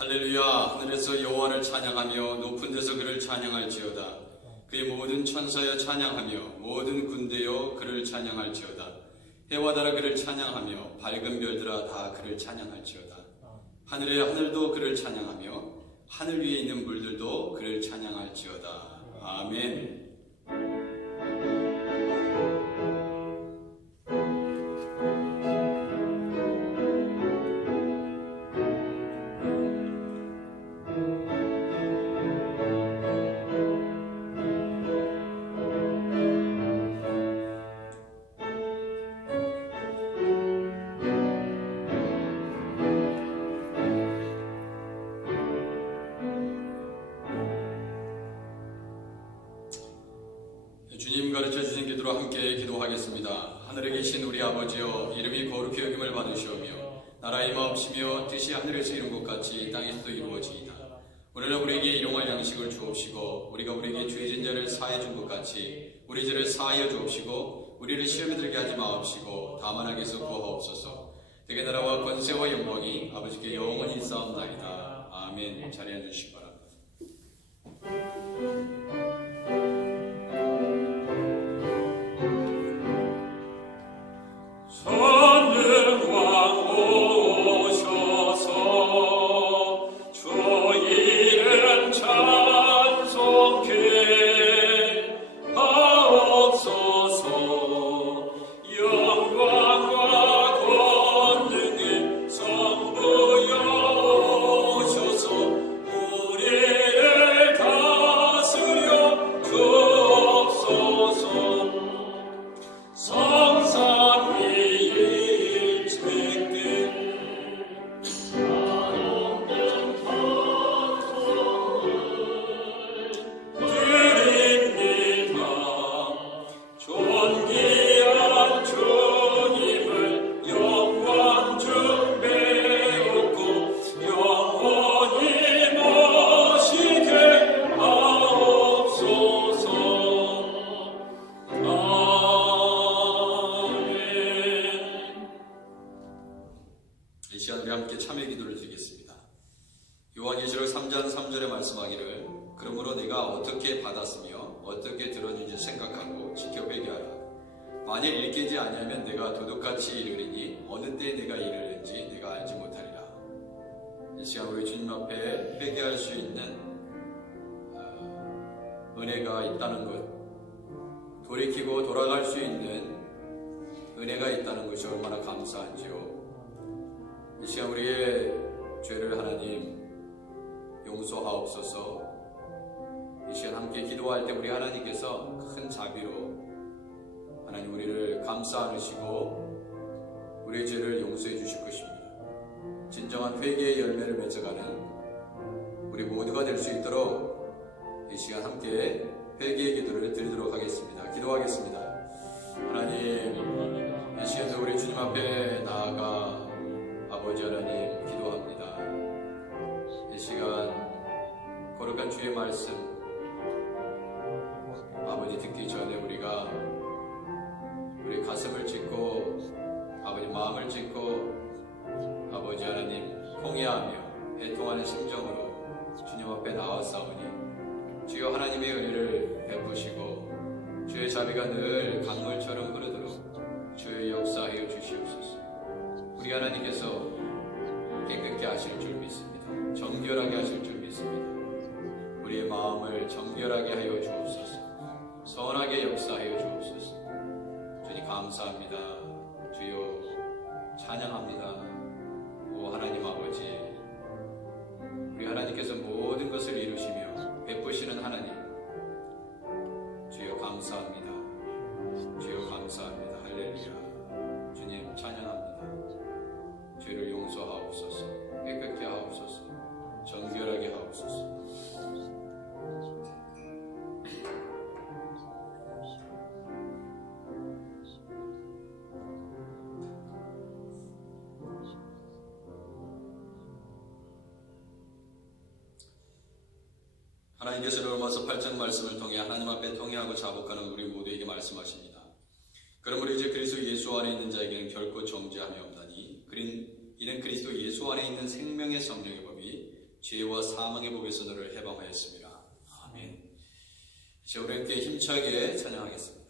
할렐루야. 하늘에서 여호와를 찬양하며 높은 데서 그를 찬양할지어다. 그의 모든 천사여 찬양하며 모든 군대여 그를 찬양할지어다. 해와 달아 그를 찬양하며 밝은 별들아 다 그를 찬양할지어다. 하늘의 하늘도 그를 찬양하며 하늘 위에 있는 물들도 그를 찬양할지어다. 아멘. 주님 가르쳐 주신 기도로 함께 기도하겠습니다. 하늘에 계신 우리 아버지여, 이름이 거룩히 여김을 받으시오며 나라의 임하옵시며 뜻이 하늘에서 이룬 것 같이 땅에서도 이루어지이다. 오늘날 우리에게 일용할 양식을 주옵시고 우리가 우리에게 죄진 자를 사해 준 것 같이 우리 죄를 사하여 주옵시고 우리를 시험에 들게 하지 마옵시고 다만 악에서 구하옵소서. 대개 나라와 권세와 영광이 아버지께 영원히 있사옵나이다. 아멘. 자리에 앉으시기 바랍니다. 요한계시록 3장 3절에 말씀하기를 그러므로 내가 어떻게 받았으며 어떻게 들었는지 생각하고 지켜 회개하라. 만일 일깨지 아니하면 내가 도둑같이 이르리니 어느 때에 내가 이르는지 내가 알지 못하리라. 이 시간 우리 주님 앞에 회개할 수 있는 은혜가 있다는 것, 돌이키고 돌아갈 수 있는 은혜가 있다는 것이 얼마나 감사한지요. 이 시간 우리의 죄를 하나님 용서하옵소서. 이 시간 함께 기도할 때 우리 하나님께서 큰 자비로 하나님 우리를 감싸 안으시고 우리의 죄를 용서해 주실 것입니다. 진정한 회개의 열매를 맺어가는 우리 모두가 될 수 있도록 이 시간 함께 회개의 기도를 드리도록 하겠습니다. 기도하겠습니다. 하나님, 이 시간도 우리 주님 앞에 나아가 아버지 하나님 기도합니다. 이 시간 거룩한 주의 말씀 아버지 듣기 전에 우리가 우리 가슴을 찢고 아버지 마음을 찢고 아버지 하나님 통회하며 애통하는 심정으로 주님 앞에 나왔사오니 주여 하나님의 은혜를 베푸시고 주의 자비가 늘 강물처럼 흐르도록 주의 역사하여 주시옵소서. 우리 하나님께서 깨끗게 하실 줄 믿습니다. 정결하게 하실 줄 믿습니다. 우리의 마음을 정결하게 하여 주옵소서. 선하게 역사하여 주옵소서. 주님 감사합니다. 주여 찬양합니다. 오 하나님 아버지, 우리 하나님께서 모든 것을 이루시며 베푸시는 하나님, 주여 감사합니다. 주여 감사합니다. 할렐루야. 주님 찬양합니다. 죄를 용서하옵소서. 깨끗게 하옵소서. 정결하게 하옵소서. 하나님께서 로마서 8장 말씀을 통해 하나님 앞에 통회하고 자복하는 우리 모두에게 말씀하십니다. 그러므로 이제 그리스도 예수 안에 있는 자에게는 결코 정죄함이 없나니 이는 그리스도 예수 안에 있는 생명의 성령의 법이 죄와 사망의 법에서 너를 해방하였습니다. 아멘. 이제 우리 함께 힘차게 찬양하겠습니다.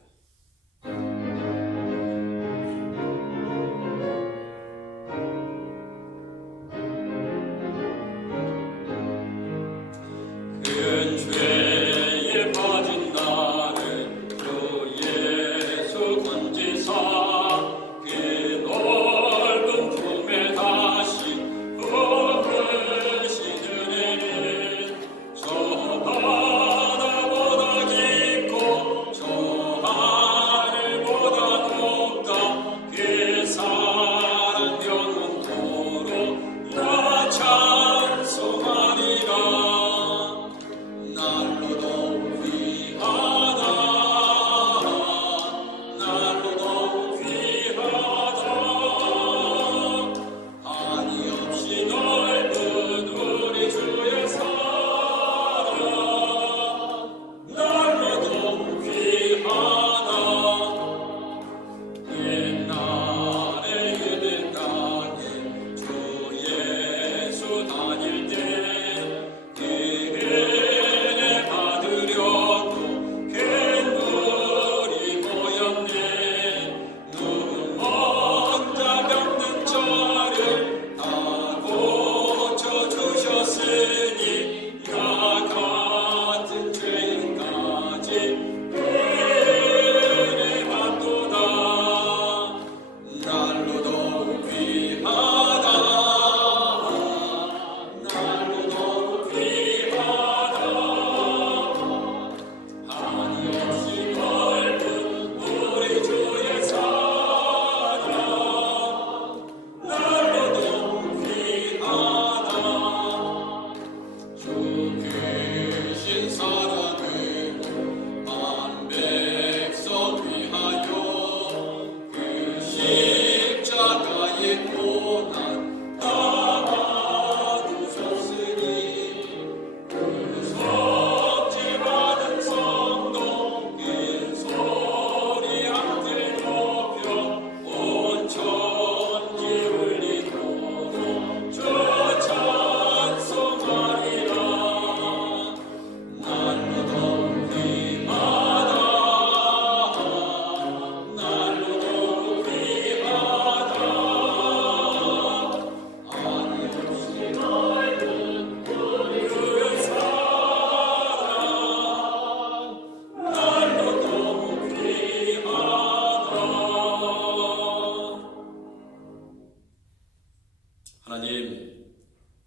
하나님,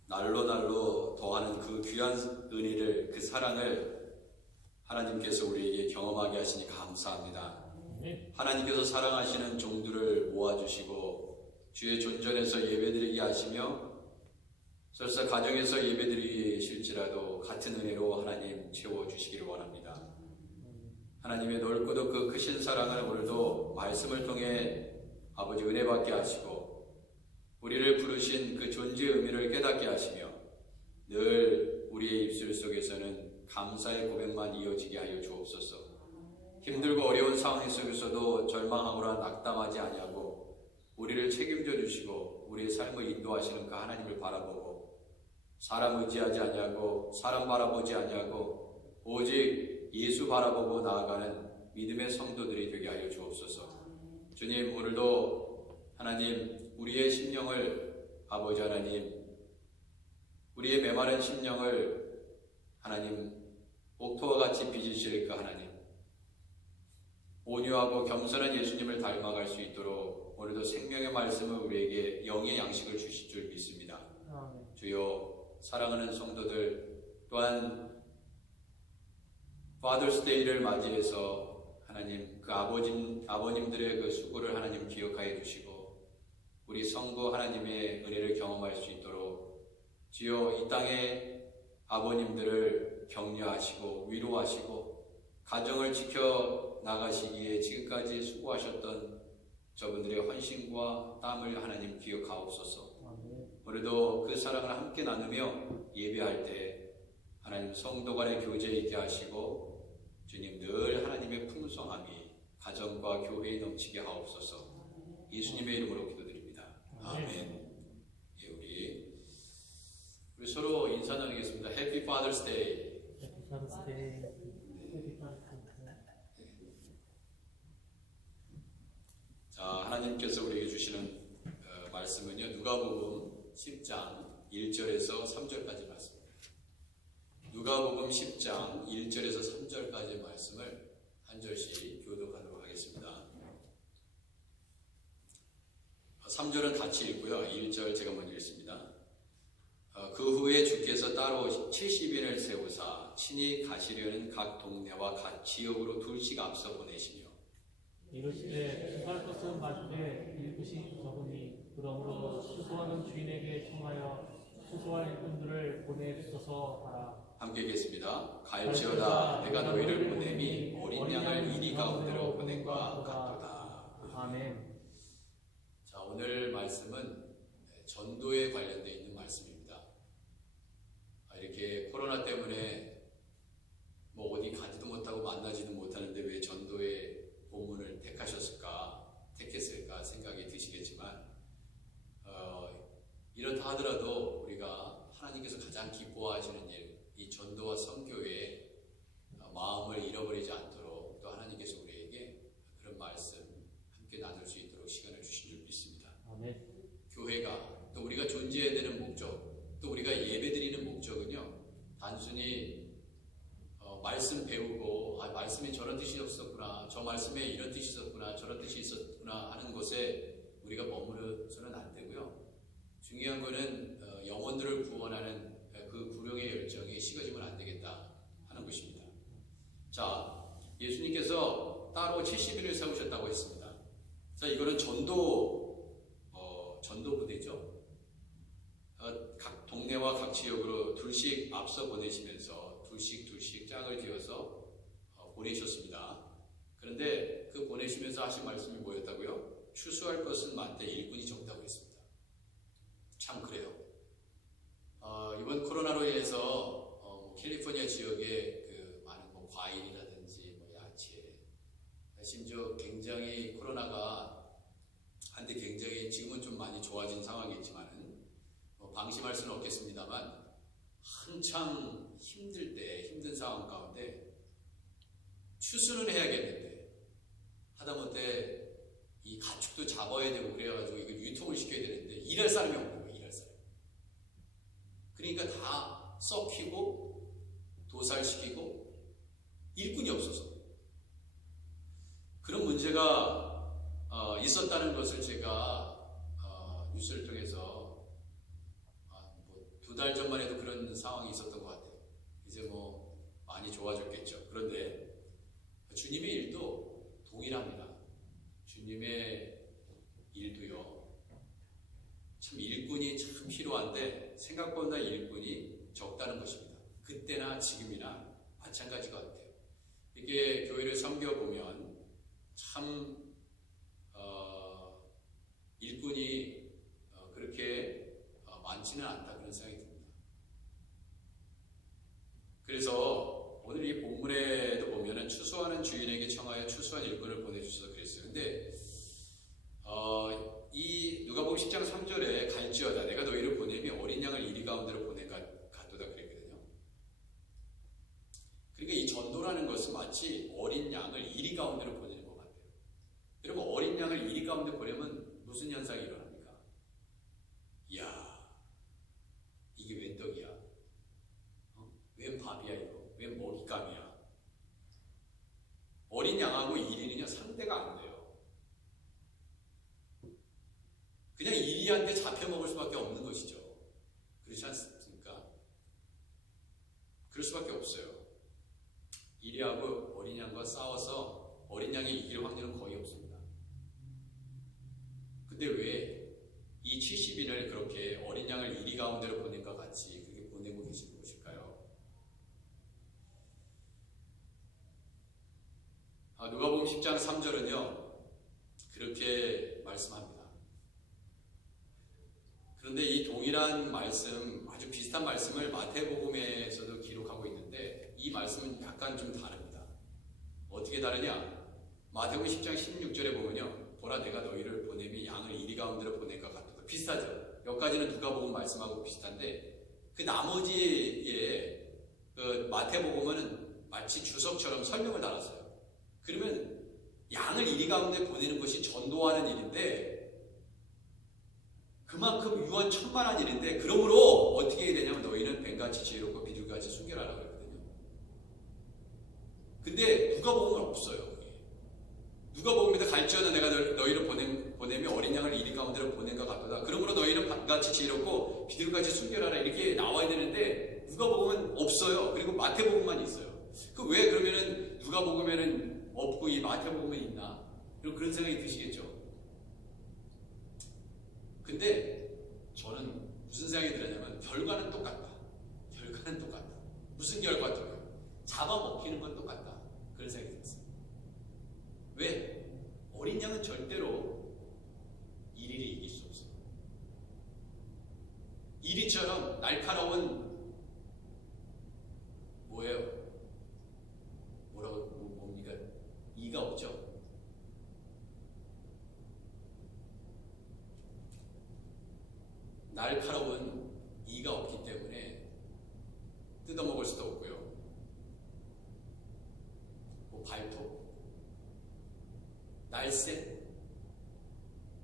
날로 날로 더하는 그 귀한 은혜를, 그 사랑을 하나님께서 우리에게 경험하게 하시니 감사합니다. 하나님께서 사랑하시는 종들을 모아주시고 주의 존전에서 예배드리게 하시며 설사 가정에서 예배드리실지라도 같은 은혜로 하나님 채워주시기를 원합니다. 하나님의 넓고도 그 크신 사랑을 오늘도 말씀을 통해 아버지 은혜 받게 하시고 우리를 부르신 그 존재의 의미를 깨닫게 하시며 늘 우리의 입술 속에서는 감사의 고백만 이어지게 하여 주옵소서. 힘들고 어려운 상황 속에서도 절망하거나 낙담하지 아니하고 우리를 책임져 주시고 우리의 삶을 인도하시는 그 하나님을 바라보고 사람 의지하지 아니하고 사람 바라보지 아니하고 오직 예수 바라보고 나아가는 믿음의 성도들이 되게 하여 주옵소서. 주님, 오늘도 하나님 우리의 심령을 아버지 하나님, 우리의 메마른 심령을 하나님 옥토와 같이 빚으실 그 하나님, 온유하고 겸손한 예수님을 닮아갈 수 있도록 오늘도 생명의 말씀을 우리에게 영의 양식을 주실 줄 믿습니다. 주여, 사랑하는 성도들 또한 Father's Day를 맞이해서 하나님 그 아버님들의 그 수고를 하나님 기억하여 주시고 우리 성도 하나님의 은혜를 경험할 수 있도록 주여 이 땅의 아버님들을 격려하시고 위로하시고 가정을 지켜나가시기에 지금까지 수고하셨던 저분들의 헌신과 땀을 하나님 기억하옵소서. 오늘도 그 사랑을 함께 나누며 예배할 때 하나님 성도 간의 교제 있게 하시고 주님 늘 하나님의 풍성함이 가정과 교회에 넘치게 하옵소서. 예수님의 이름으로 기도드립니다. 아멘. 예, 우리 서로 인사 나누 Father's Day. Happy Father's Day. Happy Father's Day. 자, 하나님께서 우리에게 주시는 말씀은요, 누가복음 10장 1절에서 3절까지 말씀입니다. 누가복음 10장 1절에서 3절까지 말씀을 한 절씩 교독하도록 하겠습니다. 3절은 같이 읽고요. 1절 제가 먼저 읽습니다. 그 후에 주께서 따로 70인을 세우사 친히 가시려는 각 동네와 각 지역으로 둘씩 앞서 보내시며 이르시되 수고할 것은 많되 일꾼이 적으니 그러므로 수고하는 주인에게 청하여 수고할 일꾼들을 보내주소서 하라. 함께 읽겠습니다. 갈지어다 내가 너희를 보냄이 어린 양을 이리 가운데로 보낸과 같도다. 아멘. 자, 오늘 말씀은 전도에 관련되어 있는 말씀입니다. 이렇게 코로나 때문에 뭐 어디 가지도 못하고 만나지도 못하는데 왜 전도의 본문을 택했을까 생각이 드시겠지만 이렇다 하더라도 우리가 하나님께서 가장 기뻐하시는 일, 이 전도와 선교의 마음을 잃어버리지 않도록 또 하나님께서 우리에게 그런 말씀 함께 나눌 수 있도록 시간을 주신 줄 믿습니다. 아멘. 교회가 또 우리가 존재해야 되는 목적, 또 우리가 예배드리는 목적은요, 단순히 말씀 배우고 말씀에 저런 뜻이 없었구나, 저 말씀에 이런 뜻이 있었구나, 저런 뜻이 있었구나 하는 것에 우리가 머무르서는 안 되고요. 중요한 거는 영혼들을 구원하는 그 구령의 열정이 식어지면 안 되겠다 하는 것입니다. 자, 예수님께서 따로 70인을 세우셨다고 했습니다. 자, 이거는 전도 부대죠. 각 동네와 각 지역으로 둘씩 앞서 보내시면서 둘씩 짝을 지어서 보내셨습니다. 그런데 그 보내시면서 하신 말씀이 뭐였다고요? 추수할 것은 많되 일꾼이 적다고 했습니다. 참 그래요. 이번 코로나로 인해서 캘리포니아 지역에 그 많은 과일이라든지 야채, 심지어 굉장히 코로나가 한때 굉장히 지금은 좀 많이 좋아진 상황이지만은 방심할 수는 없겠습니다만 한참 힘든 상황 가운데 추수는 해야겠는데 하다못해 이 가축도 잡아야 되고 그래가지고 이거 유통을 시켜야 되는데 일할 사람이 없는 거예요. 일할 사람. 그러니까 다 썩히고 도살시키고 일꾼이 없어서 그런 문제가 있었다는 것을 제가 뉴스를 통해서 2달 전만 해도 그런 상황이 있었던 것 같아요. 이제 많이 좋아졌겠죠. 그런데 주님의 일도 동일합니다. 주님의 일도요, 참 일꾼이 참 필요한데 생각보다 일꾼이 적다는 것입니다. 그때나 지금이나 마찬가지 같아요. 이게 교회를 섬겨보면 참 일꾼이 그렇게 많지는 않다 그런 생각이 듭니다. 그래서 오늘 이 본문에도 보면은 추수하는 주인에게 청하여 추수한 일꾼을 보내주셔서 그랬어요. 근데 이 누가복음 10장 3절에 갈지어다 내가 너희를 보내미 어린 양을 이리 가운데로 보낸 같도다 그랬거든요. 그러니까 이 전도라는 것은 마치 어린 양을 이리 가운데로 보내는 것 같아요. 여러분, 어린 양을 이리 가운데 보내면 무슨 현상이 일어납니까? 이야, 이게 웬 떡이야? 웬 밥이야 이거? 웬 먹잇감이야? 어린 양하고 1인은요 상대가 안 돼요. 그냥 1위한테 잡혀 먹을 수밖에 없는 것이죠. 그렇지 않습니까? 그럴 수밖에 없어요. 1위하고 어린 양과 싸워서 어린 양이 이길 확률은 거의 없습니다. 근데 왜 이 70인을 그렇게 어린 양을 1위 가운데로 보낸 것 같이 그렇게 보내고 계시는 것일까요? 누가복음 10장 3절은요 그렇게 말씀합니다. 그런데 이 동일한 말씀, 아주 비슷한 말씀을 마태복음에서도 기록하고 있는데 이 말씀은 약간 좀 다릅니다. 어떻게 다르냐? 마태복음 10장 16절에 보면요, 보라 내가 너희를 보내미 양을 이리 가운데로 보낼 것 같다. 비슷하죠. 여기까지는 누가복음 말씀하고 비슷한데 그 나머지에 그 마태복음은 마치 주석처럼 설명을 달았어요. 그러면 양을 이리 가운데 보내는 것이 전도하는 일인데 그만큼 유언천만한 일인데 그러므로 어떻게 해야 되냐면 너희는 뱀같이 지혜롭고 비둘기같이 순결하라고 그랬거든요. 근데 누가복음은 없어요. 누가복음에도 갈지어다 내가 너희를 보내면 어린 양을 이리 가운데로 보낸 것 같도다. 그러므로 너희는 뱀같이 지혜롭고 비둘기같이 순결하라 이렇게 나와야 되는데 누가복음은 없어요. 그리고 마태복음만 있어요. 그 왜 그러면은 누가복음에는 없고 이 마태복음에 있나? 그런 생각이 드시겠죠. 근데 저는 무슨 생각이 들었냐면 결과는 똑같다. 결과는 똑같다. 무슨 결과죠? 잡아먹히는 건 똑같다. 그런 생각이 들었어요. 왜? 어린 양은 절대로 이리를 이길 수 없어요. 이리처럼 날카로운 뭐예요? 뭡니까? 이가 없죠. 날카로운 이가 없기 때문에 뜯어먹을 수도 없고요. 뭐 발톱, 날쌘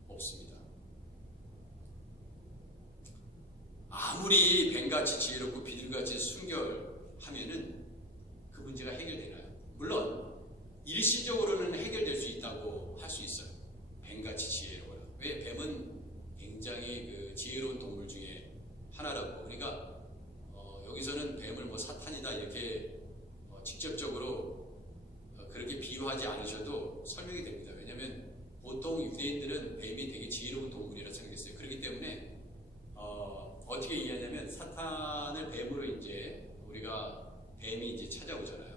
없습니다. 아무리 뱀같이 지혜롭고 비둘기같이 순결하면은 그 문제가 해결되나요? 물론 일시적으로는 해결될 수 있다고 할 수 있어요. 뱀같이 지혜로워요. 왜? 뱀은 굉장히 그 지혜로운 동물 중에 하나라고. 그러니까 여기서는 뱀을 뭐 사탄이다 이렇게 직접적으로 그렇게 비유하지 않으셔도 설명이 됩니다. 왜냐하면 보통 유대인들은 뱀이 되게 지혜로운 동물이라 생각했어요. 그렇기 때문에 어떻게 이해하냐면 사탄을 뱀으로 이제 우리가 뱀이 이제 찾아오잖아요.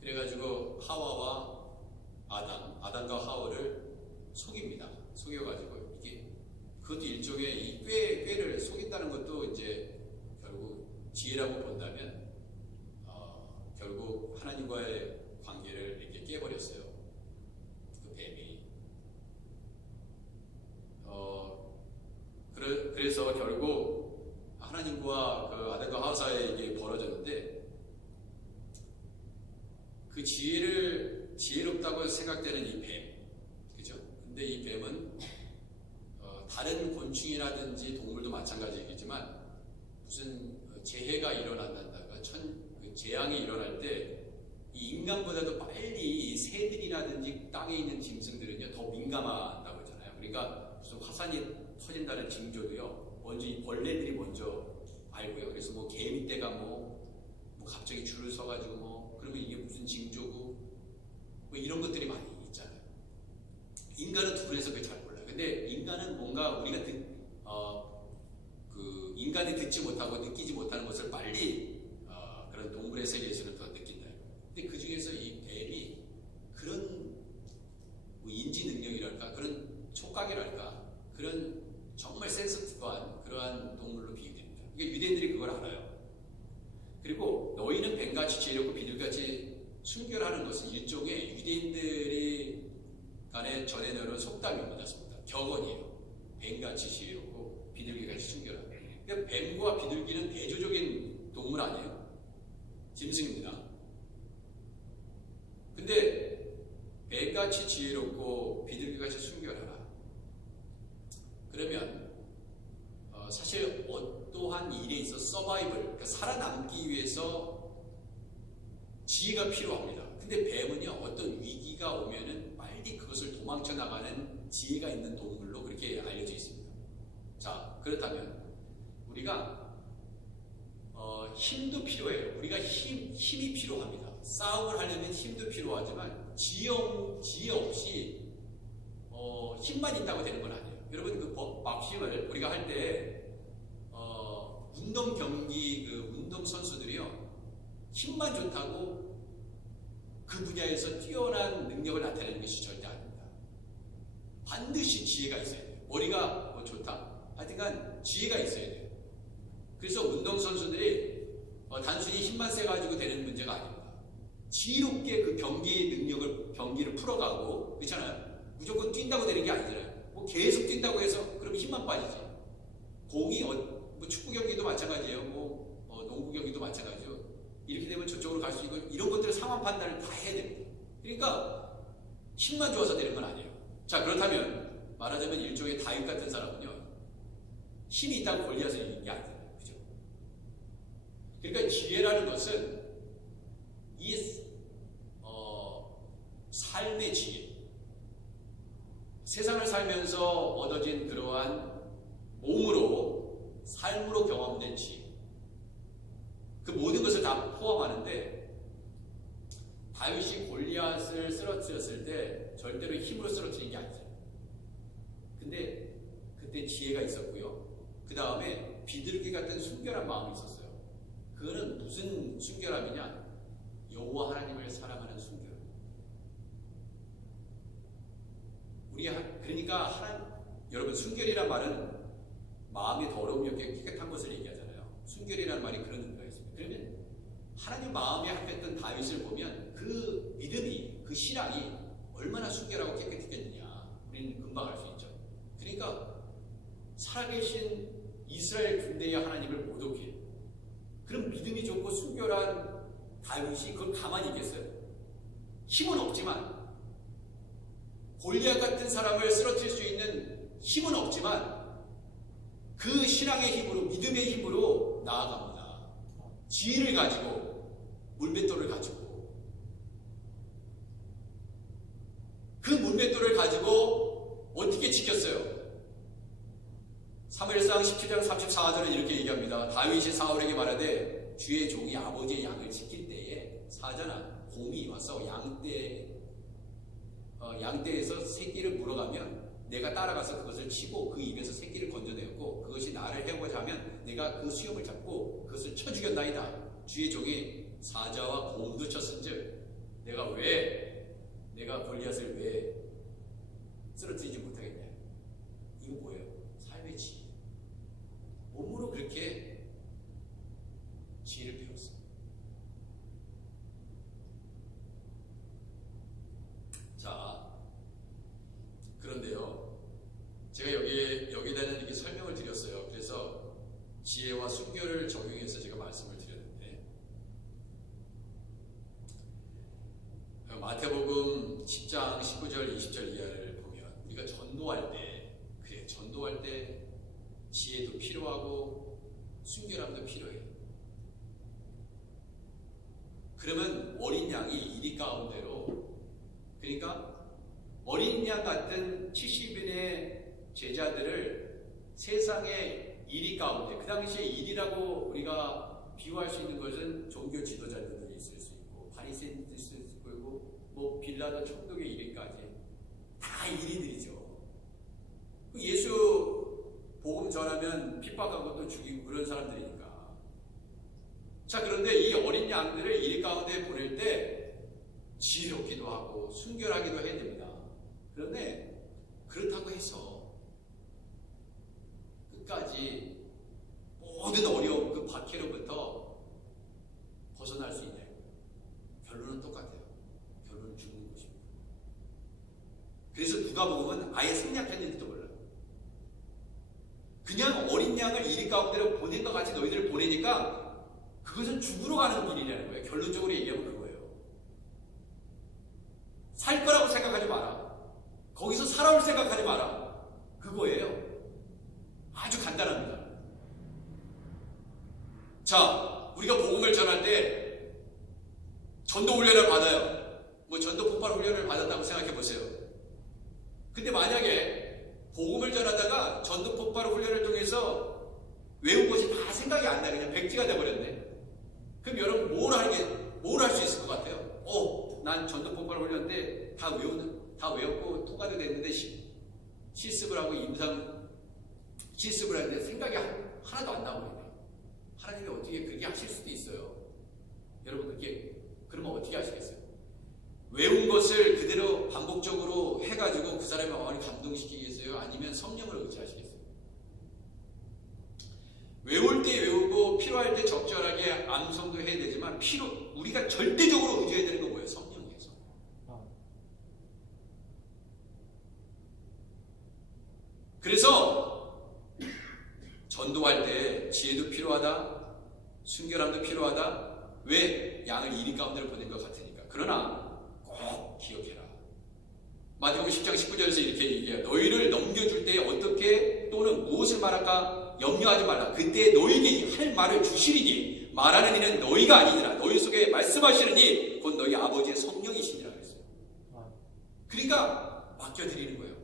그래가지고 하와와 아담과 하와를 속입니다. 속여가지고 이게 그것도 일종의 이 꾀를 속인다는 것도 이제 결국 지혜라고 본다면 결국 하나님과의 관계를 이렇게 깨버렸어요. 그 뱀이. 그래서 결국 하나님과 그 아담과 하와 사이에 이게 벌어졌는데 그 지혜롭다고 생각되는 이 뱀, 그죠? 근데 이 뱀은 다른 곤충이라든지 동물도 마찬가지이겠지만 무슨 재해가 일어난다든가 그 재앙이 일어날 때 이 인간보다도 빨리 이 새들이라든지 땅에 있는 짐승들은요 더 민감하다고 하잖아요. 그러니까 무슨 화산이 터진다는 징조도요 먼저 이 벌레들이 먼저 알고요. 그래서 뭐 개미떼가 뭐 갑자기 줄을 서가지고 뭐 그러면 이게 무슨 징조고 뭐 이런 것들이 많이 있잖아요. 인간은 둔해서 그걸 잘 몰라요. 근데 인간은 뭔가 우리가 그 인간이 듣지 못하고 느끼지 못하는 것을 빨리 그런 동물의 세계에서는 더 느낀다. 근데 그 중에서 이 뱀이 그런 뭐 인지 능력이랄까, 그런 촉각이랄까, 그런 정말 센서티브한 그러한 동물로 비유됩니다. 그러니까 유대인들이 그걸 알아요. 그리고 너희는 뱀같이 지혜롭고 비둘기같이 순결하는 것은 일종의 유대인들이 간에 전해내는 속담입니다. 속담. 격언이에요. 뱀같이 지혜롭고 비둘기같이 순결하다. 그러니까 뱀과 비둘기는 대조적인 동물 아니에요? 짐승입니다. 근데 뱀같이 지혜롭고 비둘기같이 순결하라. 그러면 사실 어떠한 일에 있어 서바이벌, 그러니까 살아남기 위해서 지혜가 필요합니다. 근데 뱀은요 어떤 위기가 오면은 빨리 그것을 도망쳐 나가는 지혜가 있는 동물로 그렇게 알려져 있습니다. 자, 그렇다면 우리가 힘도 필요해요. 우리가 힘이 필요합니다. 싸움을 하려면 힘도 필요하지만 지혜 없이 힘만 있다고 되는 건 아니에요. 여러분 그 박싱을 우리가 할 때 운동 경기 그 운동 선수들이요 힘만 좋다고 그 분야에서 뛰어난 능력을 나타내는 것이 절대 아닙니다. 반드시 지혜가 있어야 돼요. 머리가 뭐 좋다. 하여튼간 지혜가 있어야 돼요. 그래서 운동 선수들이 단순히 힘만 세가지고 되는 문제가 아닙니다. 지혜롭게 그 경기를 풀어가고, 그렇잖아요. 무조건 뛴다고 되는 게 아니잖아요. 뭐 계속 뛴다고 해서 그러면 힘만 빠지지. 공이 뭐 축구 경기도 마찬가지예요. 농구 경기도 마찬가지죠. 이렇게 되면 저쪽으로 갈 수 있고 이런 것들을 상황 판단을 다 해야 됩니다. 그러니까 힘만 좋아서 되는 건 아니에요. 자, 그렇다면 말하자면 일종의 다윗 같은 사람은요, 힘이 있다고 골리앗을 이기는 게 아니잖아요. 그죠? 그러니까 지혜라는 것은 이 삶의 지혜, 세상을 살면서 얻어진 그러한 몸으로, 삶으로 경험된 지혜, 그 모든 것을 다 포함하는데, 다윗이 골리앗을 쓰러뜨렸을 때 절대로 힘으로 쓰러뜨린 게 아니죠. 근데 그때 지혜가 있었고요. 그 다음에 비둘기 같은 순결한 마음이 있었어요. 그거는 무슨 순결함이냐? 여호와 하나님을 사랑하는 순결. 그러니까 여러분, 순결이란 말은 마음의 더러움이 없게 깨끗한 것을 얘기하잖아요. 순결이라는 말이 그런 의미가 있습니다. 그러면 하나님 마음에 합했던 다윗을 보면 그 믿음이, 그 신앙이 얼마나 순결하고 깨끗했겠느냐, 우리는 금방 알 수 있죠. 그러니까 살아계신 이스라엘 군대의 하나님을 모독해. 그럼 믿음이 좋고 순결한 다윗이 그걸 가만히 있겠어요? 힘은 없지만, 골리앗 같은 사람을 쓰러뜨릴 수 있는 힘은 없지만 그 신앙의 힘으로, 믿음의 힘으로 나아갑니다. 지혜를 가지고, 물맷돌을 가지고, 그 물맷돌을 가지고 어떻게 지켰어요? 사무엘상 17장 34절은 이렇게 얘기합니다. 다윗이 사울에게 말하되 주의 종이 아버지의 양을 지킬 때에 사자나 곰이 와서 양떼에서 새끼를 물어가면 내가 따라가서 그것을 치고 그 입에서 새끼를 건져내었고, 그것이 나를 해보자 하면 내가 그 수염을 잡고 그것을 쳐 죽였나이다. 주의 종이 사자와 곰도 쳤은즉 내가 골리앗을 왜 쓰러뜨리지 못하겠냐. 이거 뭐예요? 삶의 지혜. 몸으로 그렇게 지혜를 배웠어요. 자, 그런데요, 제가 여기다는 이렇게 설명을 드렸어요. 그래서 지혜와 순결을 적용해서 제가 말씀을 드렸는데, 마태복음 10장 19절 20절 이하를 보면 우리가 전도할 때 지혜도 필요하고 순결함도 필요해요. 그러면 어린 양이 이리 가운데로, 그러니까 어린 양 같은 70인의 제자들을 세상의 이리 가운데, 그 당시에 일이라고 우리가 비유할 수 있는 것은 종교 지도자들이 있을 수 있고 바리새인들이 있을 수 있고 뭐 빌라도 총독의 일일까지 다 일이들이죠. 예수 복음 전하면 핍박하고 또 죽이고 그런 사람들이니까. 자, 그런데 이 어린 양들을 일 가운데 보낼 때 지혜롭기도 하고 순결하기도 해야 됩니다. 그런데 그렇다고 해서 끝까지 모든 어려움, 그 박해로부터 벗어날 수 있냐? 결론은 똑같아요. 결론은 죽는 것입니다. 그래서 누가복음은 아예 생략했는지도 몰라요. 그냥 어린 양을 이리 가운데로 보낸 것 같이 너희들을 보내니까 그것은 죽으러 가는 길이라는 거예요. 결론적으로 얘기하면 그거예요. 살 거라고 생각하지 마라. 거기서 살아올 생각하지 마라. 그거예요. 아주 간단합니다. 자, 우리가 복음을 전할 때 전도 훈련을 받아요. 뭐 전도 폭발 훈련을 받았다고 생각해 보세요. 근데 만약에 복음을 전하다가 전도 폭발 훈련을 통해서 외운 것이 다 생각이 안 나, 그냥 백지가 돼버렸네. 그럼 여러분 뭘 할 수 있을 것 같아요? 난 전도 폭발 훈련 때 다 외웠고 통과도 됐는데 실습을 하고 임상 실습을 하는데 생각이 하나도 안 나오거든요. 하나님이 어떻게 그렇게 하실 수도 있어요. 여러분 그러면 어떻게 하시겠어요? 외운 것을 그대로 반복적으로 해가지고 그 사람의 마음을 감동시키겠어요? 아니면 성령을 의지하시겠어요? 외울 때 외우고 필요할 때 적절하게 암송도 해야 되지만 우리가 절대적으로 의지해야 되는 건 뭐예요? 성령이에요. 그래서 전도할 때 지혜도 필요하다, 순결함도 필요하다. 왜? 양을 이리 가운데로 보낸 것 같으니까. 그러나 꼭 기억해라. 마태복음 10장 19절에서 이렇게 얘기해요. 너희를 넘겨줄 때 어떻게 또는 무엇을 말할까 염려하지 말라. 그때 너희에게 할 말을 주시리니 말하는 이는 너희가 아니니라. 너희 속에 말씀하시느니 곧 너희 아버지의 성령이시니라 그랬어요. 그러니까 맡겨드리는 거예요.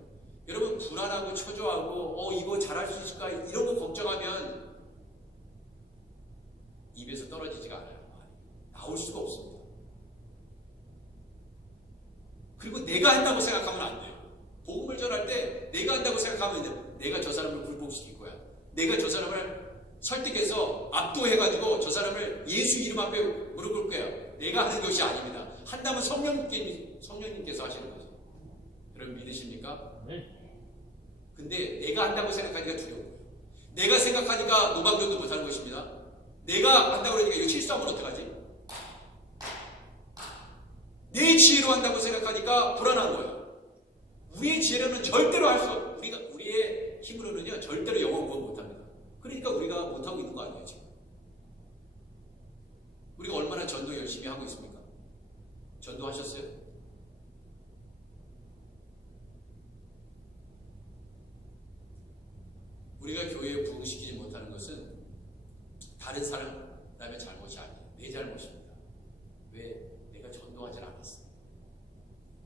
여러분 불안하고 초조하고 이거 잘할 수 있을까 이런 거 걱정하면 입에서 떨어지지가 않아요. 나올 수가 없습니다. 그리고 내가 한다고 생각하면 안 돼요. 복음을 전할 때 내가 한다고 생각하면 내가 저 사람을 굴복시킬 거야. 내가 저 사람을 설득해서 압도해가지고 저 사람을 예수 이름 앞에 무릎 꿇을 거야. 내가 하는 것이 아닙니다. 한다면 성령님께서 하시는 거죠. 여러분 믿으십니까? 네. 근데 내가 한다고 생각하니까 두려운 거예요. 내가 생각하니까 노방전도 못하는 것입니다. 내가 한다고 그러니까 이거 실수하면 어떡하지? 내 지혜로 한다고 생각하니까 불안한 거예요. 우리의 지혜로는 절대로 할 수 없어요. 우리의 힘으로는요 절대로 영원 구원 못합니다. 그러니까 우리가 못하고 있는 거 아니에요 지금. 우리가 얼마나 전도 열심히 하고 있습니까? 전도하셨어요? 우리가 교회에 부흥시키지 못하는 것은 다른 사람의 잘못이 아니에요. 내 잘못입니다. 왜? 내가 전도하지 않았어.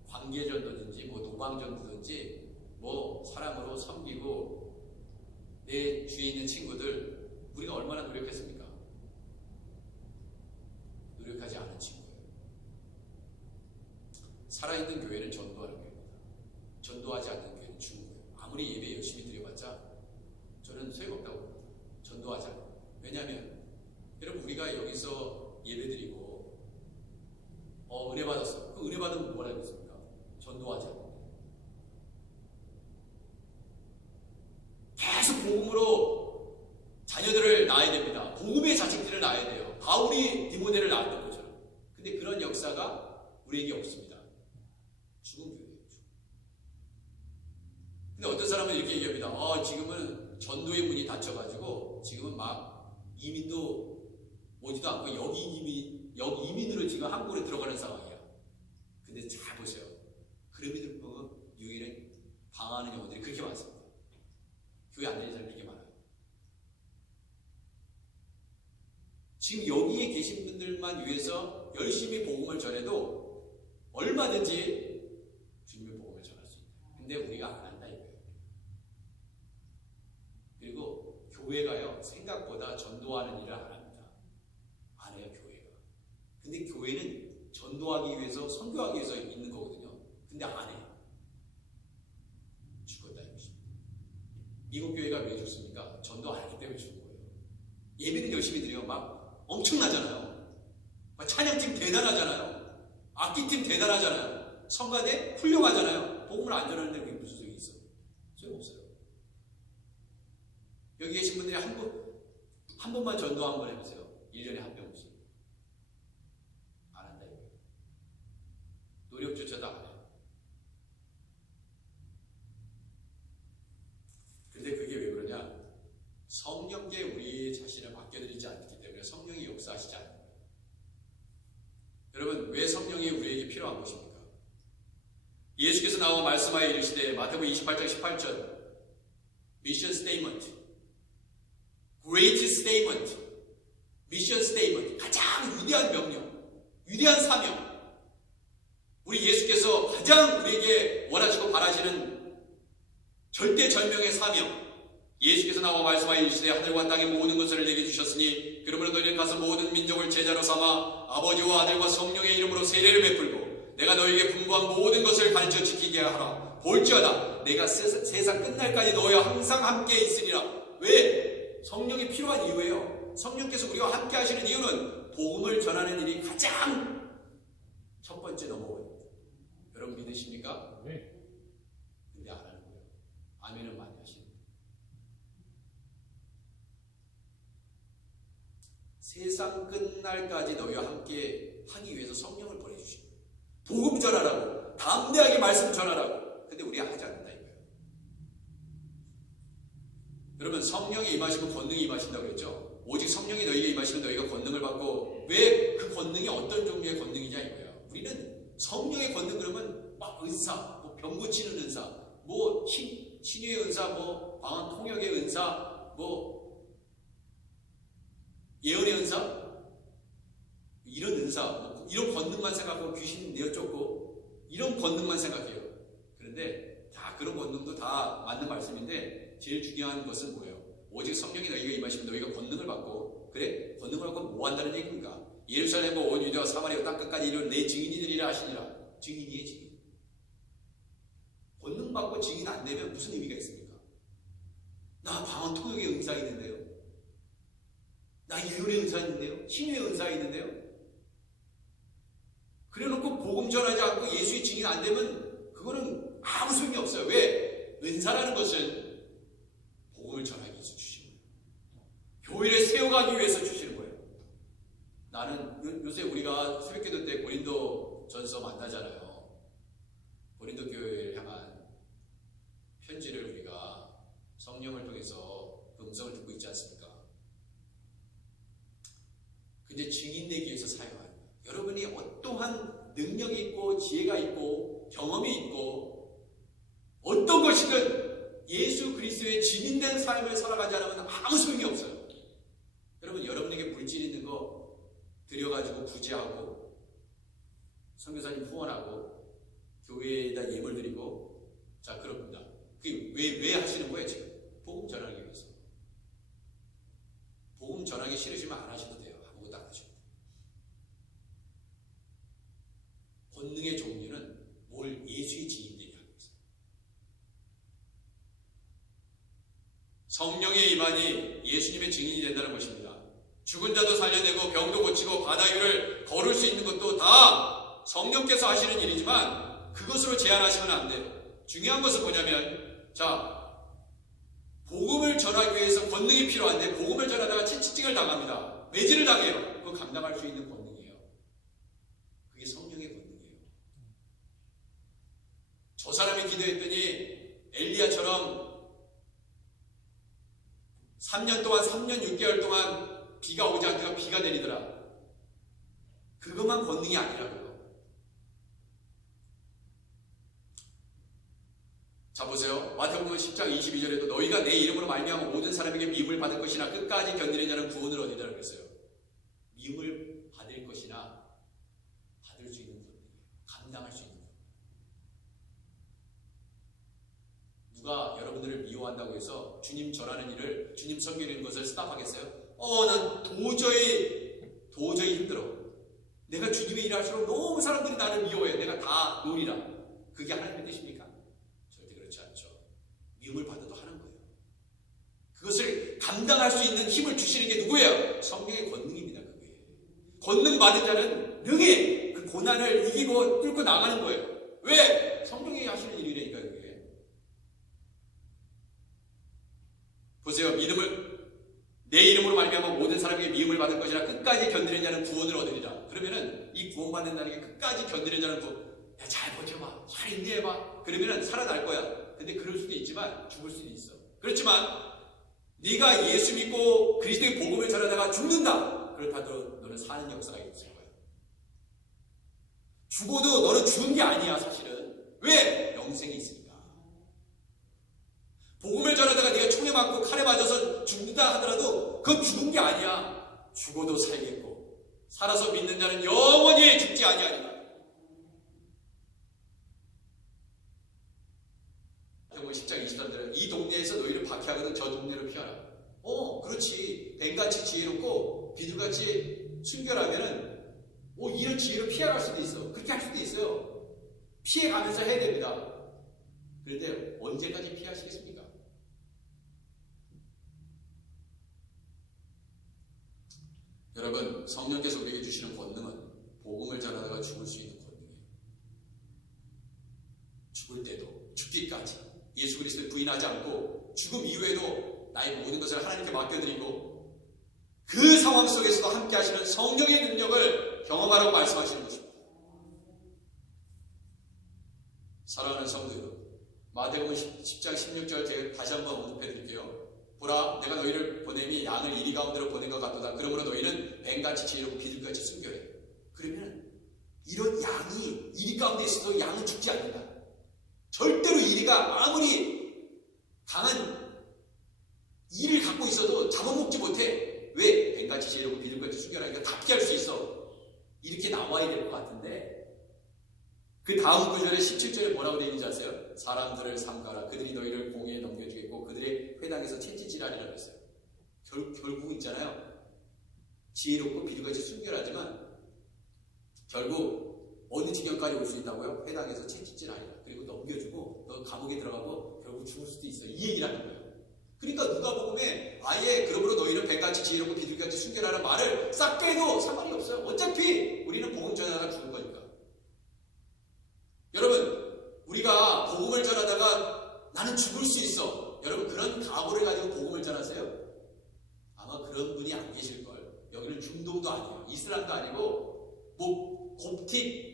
관계전도든지 노방전도든지 사람으로 섬기고 내 주위에 있는 친구들 우리가 얼마나 노력했습니까? 노력하지 않은 친구예요. 살아있는 교회는 전도하는 교회입니다. 전도하지 않는 교회는 죽은 거예요. 아무리 예배 열심히 드려봤자 저는 소용없다고 봅니다. 전도하지 않는 거예요. 왜냐하면 여러분 우리가 여기서 예배드리고 은혜 받았어. 그 은혜 받으면 뭘 하겠습니까? 전도하지 않는 거예요. 계속 복음으로 자녀들을 낳아야 됩니다. 복음의 자식들을 낳아야 돼요. 바울이 디모데를 낳았던 것처럼. 근데 그런 역사가 우리에게 없습니다. 죽은 교회예요. 근데 어떤 사람은 이렇게 얘기합니다. 지금은 전도의 문이 닫혀가지고 지금은 막 이민도 오지도 않고 여기 이민으로 지금 한국에 들어가는 상황이야. 근데 잘 보세요. 그런 믿음 보면 유일에 방황하는 영혼들이 그렇게 많습니다. 교회 안 다니는 사람이 그렇게 많아요. 지금 여기에 계신 분들만 위해서 열심히 복음을 전해도 얼마든지 주님의 복음을 전할 수 있다. 근데 우리가 안 한다 이거예요. 그리고 교회가요 생각보다 전도하는 일을 안 합니다. 안 해요 교회가. 근데 교회는 전도하기 위해서 선교하기 위해서 있는 거거든요. 근데 안 해요. 죽었다 이것입니다. 미국 교회가 왜 죽습니까? 전도 안 하기 때문에 죽은 거예요. 예배는 열심히 드려요. 막 엄청나잖아요. 막 찬양팀 대단하잖아요. 악기팀 대단하잖아요. 성가대 훌륭하잖아요. 복음을 안 전하는데 그게 무슨 소용이 있어? 소용없어요. 여기 계신 분들이 한 번만 전도 한번 해보세요. 1년에 한 명씩. 안 한다 이거예요. 노력조차도 안 해요. 근데 그게 왜 그러냐? 성령께 우리 자신을 맡겨드리지 않기 때문에 성령이 역사하시지 않는 거예요. 여러분 왜 성령이 우리에게 필요한 것입니까? 예수께서 나와 말씀하여 이르시되 마태복음 28장 18절 미션 스테이먼트 Great Statement 미션 스테이먼트 가장 위대한 명령 위대한 사명 우리 예수께서 가장 우리에게 원하시고 바라시는 절대절명의 사명 예수께서 나와 말씀하여 이르시되 하늘과 땅의 모든 것을 내게 주셨으니 그러므로 너희는 가서 모든 민족을 제자로 삼아 아버지와 아들과 성령의 이름으로 세례를 베풀고 내가 너희에게 분부한 모든 것을 가르쳐 지키게 하라. 볼지어다 내가 세상 끝날까지 너희와 항상 함께 있으리라. 왜? 성령이 필요한 이유예요. 성령께서 우리와 함께 하시는 이유는 복음을 전하는 일이 가장 첫 번째 넘버원입니다. 여러분 믿으십니까? 네. 근데 안 하는 거예요. 아멘은 많이 하십니다. 세상 끝날까지 너희와 함께 하기 위해서 성령을 보내주십니다. 복음 전하라고 담대하게 말씀 전하라고. 근데 우리가 하지 않는다 이거예요. 여러분 성령이 임하시고 권능이 임하신다고 그랬죠. 오직 성령이 너희에게 임하시면 너희가 권능을 받고, 왜 그 권능이 어떤 종류의 권능이냐 이거예요. 우리는 성령의 권능 그러면 막 은사, 뭐 병 고치는 은사, 뭐 신유의 은사, 뭐 방언 통역의 은사, 뭐 예언의 은사, 이런 은사, 뭐 이런 권능만 생각하고 귀신 내어쫓고 이런 권능만 생각해요. 그런데 다 그런 권능도 다 맞는 말씀인데 제일 중요한 것은 뭐예요? 오직 성령이 너희가 임하시면 너희가 권능을 받고, 그래? 권능을 받고 뭐 한다는 얘기입니까? 예루살렘과 온 유대와 사마리아 땅끝까지 이르러 내 증인이 되리라 하시니라. 증인이에요, 증인. 권능 받고 증인 안 되면 무슨 의미가 있습니까? 나 방언 통역의 은사 있는데요. 나 예언의 은사 있는데요. 신유의 은사 있는데요. 그래놓고 복음 전하지 않고 예수의 증인 안 되면 그거는 아무 소용이 없어요. 왜? 은사라는 것은 복음을 전하기 위해서 주시는 거예요. 교회를 세워가기 위해서 주시는 거예요. 나는 요새 우리가 새벽기도 때 고린도 전서 만나잖아요. 고린도 교회를 향한 편지를 우리가 성령을 통해서 그 음성을 듣고 있지 않습니까? 근데 증인되기 위해서 사용하는 거예요. 여러분이 어떠한 능력이 있고 지혜가 있고 경험이 있고 어떤 것이든 예수 그리스도의 증인된 삶을 살아가지 않으면 아무 소용이 없어요. 여러분, 여러분에게 물질 있는 거 들여가지고 부재하고 선교사님 후원하고 교회에다 예물 드리고, 자, 그럽니다. 그게 왜 하시는 거예요 지금? 복음 전하기 위해서. 복음 전하기 싫으시면 안 하셔도 돼요. 아무것도 안 하셔도 돼요. 권능의 종류는 뭘 예수의 증인되게 하고 있어요. 성령의 임한이 예수님의 증인이 된다는 것입니다. 죽은 자도 살려내고 병도 고치고 바다 위를 걸을 수 있는 것도 다 성령께서 하시는 일이지만 그것으로 제한하시면 안 돼요. 중요한 것은 뭐냐면, 자, 복음을 전하기 위해서 권능이 필요한데 복음을 전하다가 채찍질을 당합니다. 매질을 당해요. 그거 감당할 수 있는 권능이에요. 그게 성령의 권능이에요. 저 사람이 기도했더니 엘리야처럼 3년 동안 3년 6개월 동안 비가 오지 않다가 비가 내리더라. 그것만 권능이 아니라고요. 자, 보세요. 마태복음 10장 22절에도 너희가 내 이름으로 말미암아 모든 사람에게 미움을 받을 것이나 끝까지 견디는 자는 구원을 얻으리라 그랬어요. 미움을 받을 것이나 받을 수 있는 권능이에요. 감당할 수 있는 권능. 누가 여러분들을 미워한다고 해서 주님 전하는 일을, 주님 섬기는 것을 스탑하겠어요? 난 도저히 힘들어. 내가 주님의 일을 할수록 너무 사람들이 나를 미워해. 내가 다 노리라. 그게 하나님의 뜻입니까? 절대 그렇지 않죠. 미움을 받아도 하는 거예요. 그것을 감당할 수 있는 힘을 주시는 게 누구예요? 성령의 권능입니다. 그게. 권능 받은 자는 능히 그 고난을 이기고 뚫고 나가는 거예요. 왜? 성령이 하시는 일이라니까 그게. 보세요. 내 이름으로 말미암아 모든 사람에게 미움을 받을 것이라 끝까지 견디는 자는 구원을 얻으리라. 그러면은 이 구원받는다는 게 끝까지 견디는 자는 야, 잘 버텨봐, 잘 인내해봐. 그러면은 살아날 거야. 근데 그럴 수도 있지만 죽을 수도 있어. 그렇지만 네가 예수 믿고 그리스도의 복음을 전하다가 죽는다. 그렇다도 너는 사는 역사가 있을 거야. 죽어도 너는 죽은 게 아니야 사실은. 왜? 영생이 있으니까. 복음을 전하다가 네가 총에 맞고 칼에 맞아서 죽는다 하더라도 그건 죽은 게 아니야. 죽어도 살겠고 살아서 믿는 자는 영원히 죽지 아니하리라. 마태복음 10장 23절에 이 동네에서 너희를 박해하거든 저 동네로 피하라. 그렇지. 뱀같이 지혜롭고 비둘같이 순결하면은 이런 지혜로 피해갈 수도 있어. 그렇게 할 수도 있어요. 피해가면서 해야 됩니다. 그런데 언제까지 피하시겠습니까? 여러분, 성령께서 우리에게 주시는 권능은 복음을 전하다가 죽을 수 있는 권능이에요. 죽을 때도, 죽기까지 예수 그리스도를 부인하지 않고 죽음 이후에도 나의 모든 것을 하나님께 맡겨드리고 그 상황 속에서도 함께 하시는 성령의 능력을 경험하라고 말씀하시는 것입니다. 사랑하는 성도 여러분, 마태복음 10장 16절 제가 다시 한번 언급해 드릴게요. 보라, 내가 너희를 보냄이 양을 이리 가운데로 보낸 것 같도다. 그러므로 너희는 뱀같이 지혜롭고 비둘기같이 순결해. 그러면 이런 양이 이리 가운데 있어도 양은 죽지 않는다. 절대로 이리가 아무리 강한 이를 갖고 있어도 잡아먹지 못해. 왜? 뱀같이 지혜롭고 비둘기같이 순결하니까 다 피할 수 있어. 이렇게 나와야 될 것 같은데, 그 다음 구절에 17절에 뭐라고 되어 있는지 아세요? 사람들을 삼가라. 그들이 너희를 공회에 넘겨주겠고 그들의 회당에서 채찍질하리라고 했어요. 결국 있잖아요. 지혜롭고 비둘기같이 순결하지만 결국 어느 지경까지 올 수 있다고요? 회당에서 채찍질하리라. 그리고 넘겨주고 너 감옥에 들어가고 결국 죽을 수도 있어. 이 얘기를 하는 거예요. 그러니까 누가복음에 아예 그러므로 너희는 뱀같이 지혜롭고 비둘기같이 순결하라는 말을 싹 빼도 상관이 없어요. 어차피 우리는 복음 전하다가 죽을 거니까. 여러분, 우리가 복음을 전하다가 나는 죽을 수 있어. 여러분, 그런 각오를 가지고 복음을 전하세요? 아마 그런 분이 안 계실걸. 여기는 중동도 아니에요. 이슬람도 아니고 뭐 곱틱,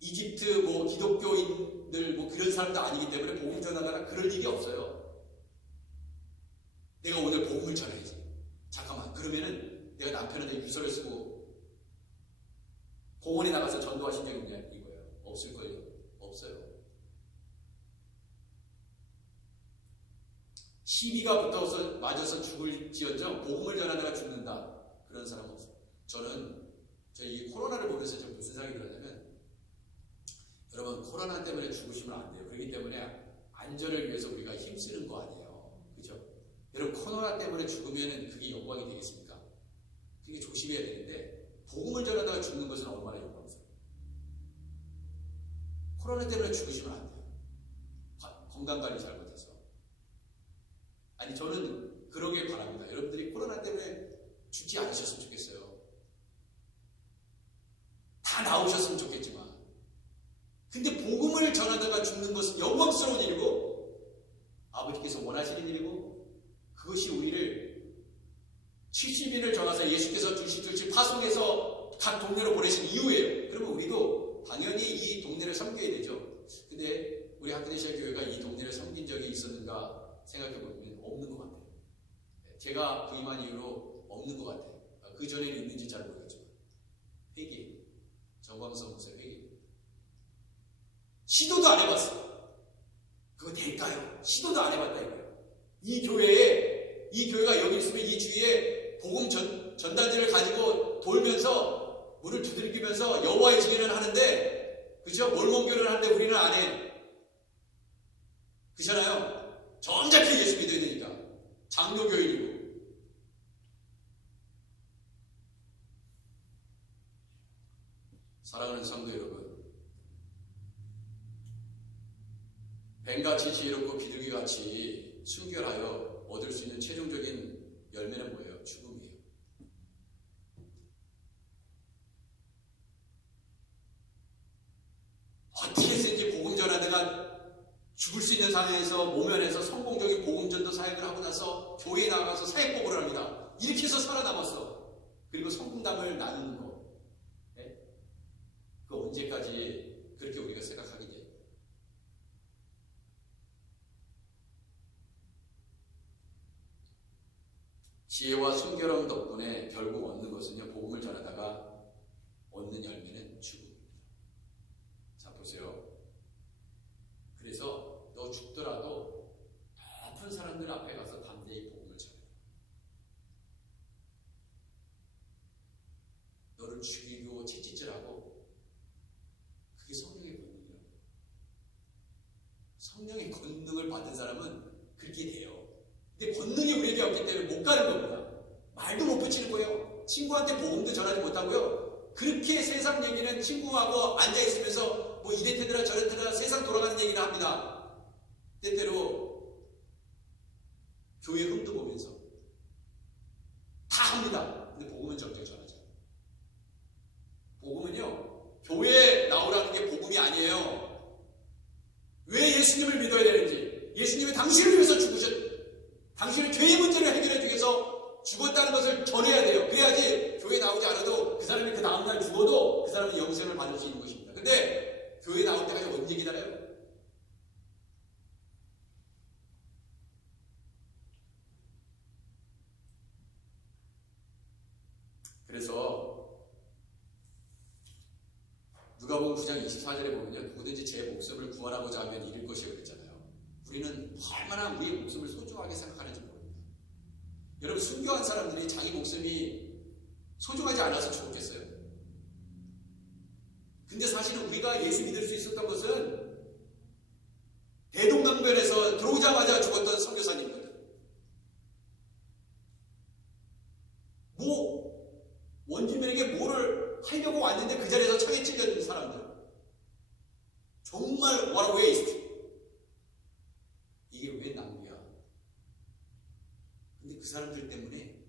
이집트 뭐 기독교인들 뭐 그런 사람도 아니기 때문에 복음 전하다가 그럴 일이 없어요. 내가 오늘 복음을 전해야지. 잠깐만, 그러면은 내가 남편한테 유서를 쓰고 공원에 나가서 전도하신 적이 있냐? 이거예요. 없을 거예요. 없어요. 시비가 붙어서 맞아서 죽을지언정 복음을 전하다가 죽는다. 그런 사람은 없어요. 저는 이 코로나를 보면서 좀 무슨 생각이 들었냐면, 여러분, 코로나 때문에 죽으시면 안 돼요. 그렇기 때문에 안전을 위해서 우리가 힘쓰는 거 아니에요. 그죠? 여러분, 코로나 때문에 죽으면 그게 영광이 되겠습니까? 그게 조심해야 되는데, 복음을 전하다가 죽는 것은 얼마나 영광스러워요. 코로나 때문에 죽으시면 안 돼요. 건강관리 잘못해서. 아니, 저는 그러길 바랍니다. 여러분들이 코로나 때문에 죽지 않으셨으면 좋겠어요. 다 나오셨으면 좋겠지만. 근데 복음을 전하다가 죽는 것은 영광스러운 일이고 아버지께서 원하시는 일이고, 그것이 우리를 70인을 정하사 예수께서 둘씩 파송해서 각 동네로 보내신 이유예요. 그러면 우리도 당연히 이 동네를 섬겨야 되죠. 근데 우리 한글리시아 교회가 이 동네를 섬긴 적이 있었는가 생각해보면 없는 것 같아요. 제가 부임한 이후로 없는 것 같아요. 그 전에는 있는지 잘 모르겠지만. 회개, 정광성 목사 회개. 시도도 안 해봤어요. 그거 될까요? 시도도 안 해봤다 이거예요. 이 교회가 여기 있으면 이 주위에 복음 전단지를 가지고 돌면서 문을 두들기면서 여호와의 증인을 하는데, 그죠? 몰몬교를 하는데 우리는 안 해. 그렇잖아요? 정작히 예수 믿어야 되니까. 장로교인이고. 사랑하는 성도 여러분, 뱀같이 지혜롭고 비둘기같이 순결하여 얻을 수 있는 최종적인 열매는 뭐예요? 죽음이에요. 어떻게 해서든지 복음 전하다가 죽을 수 있는 상황에서 모면에서 성공적인 복음전도 사역을 하고 나서 교회에 나가서 사역복을 합니다. 이렇게 해서 살아남았어. 그리고 성공담을 나누는 거. 네? 그 언제까지 그렇게 우리가 생각하겠냐. 지혜와 순결함 덕분에 결국 얻는 것은요, 복음을 전하다가 얻는 열매는 죽음입니다. 자, 보세요. 그래서 너 죽더라도 높은 사람들 앞에 가서 담대히 복음을 전해. 너를 죽이고 채찍질하고, 그게 성령의 권능이라고. 성령의 권능을 받은 사람은 그렇게 돼요. 근데 권능이 우리에게 없기 때문에 못 가는 겁니다. 말도 못 붙이는 거예요. 친구한테 복음도 전하지 못하고요. 그렇게 세상 얘기는 친구하고 앉아있으면서 뭐 이랬더라 저랬더라 세상 돌아가는 얘기를 합니다. 때때로 교회 흠도 보면서 다 합니다. 근데 복음은 정작 전하죠. 복음은요, 교회에 나오라는 게 복음이 아니에요. 왜 예수님을 믿어야 되는지, 예수님이 당신을 위해서 당신의 죄의 문제를 해결해 주기 위해서 죽었다는 것을 전해야 돼요. 그래야지 교회 나오지 않아도 그 사람이 그 다음날 죽어도 그 사람은 영생을 받을 수 있는 것입니다. 근데 교회 나올 때까지 언제 기다려요? 그래서 누가복음 9장 24절에 보면요, 누구든지 제 목숨을 구원하고자 하면 잃을 것이라고 그랬잖아요. 우리는 얼마나 우리의 목숨을 소중하게 생각하는지 모릅니다. 여러분, 순교한 사람들이 자기 목숨이 소중하지 않아서 죽었겠어요? 근데 사실은 우리가 예수 믿을 수 있었던 것은 대동강변에서 들어오자마자 죽었던 선교사님들, 원주민에게 뭐를 하려고 왔는데 그 자리에서 창에 찔렸던 사람들, 정말 what a waste. 이게 왜 낭비야? 근데 그 사람들 때문에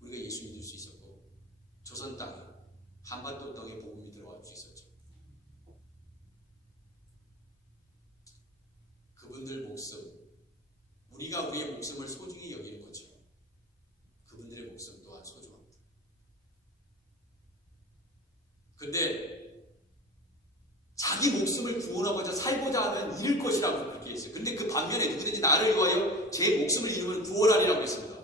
우리가 예수 믿을 수 있었고, 조선 땅에, 한반도 땅에 복음이 들어갈 수 있었죠. 그분들 목숨, 우리가 우리의 목숨을 소중히 여기는 거죠. 그분들의 목숨 또한 소중합니다. 근데 자기 목숨을 구원하고자 살고자 하면 잃을 것이라고 그렇게 했어요. 근데 그 반면에 누구든지 나를 위하여 제 목숨을 잃으면 구원하리라고 했습니다.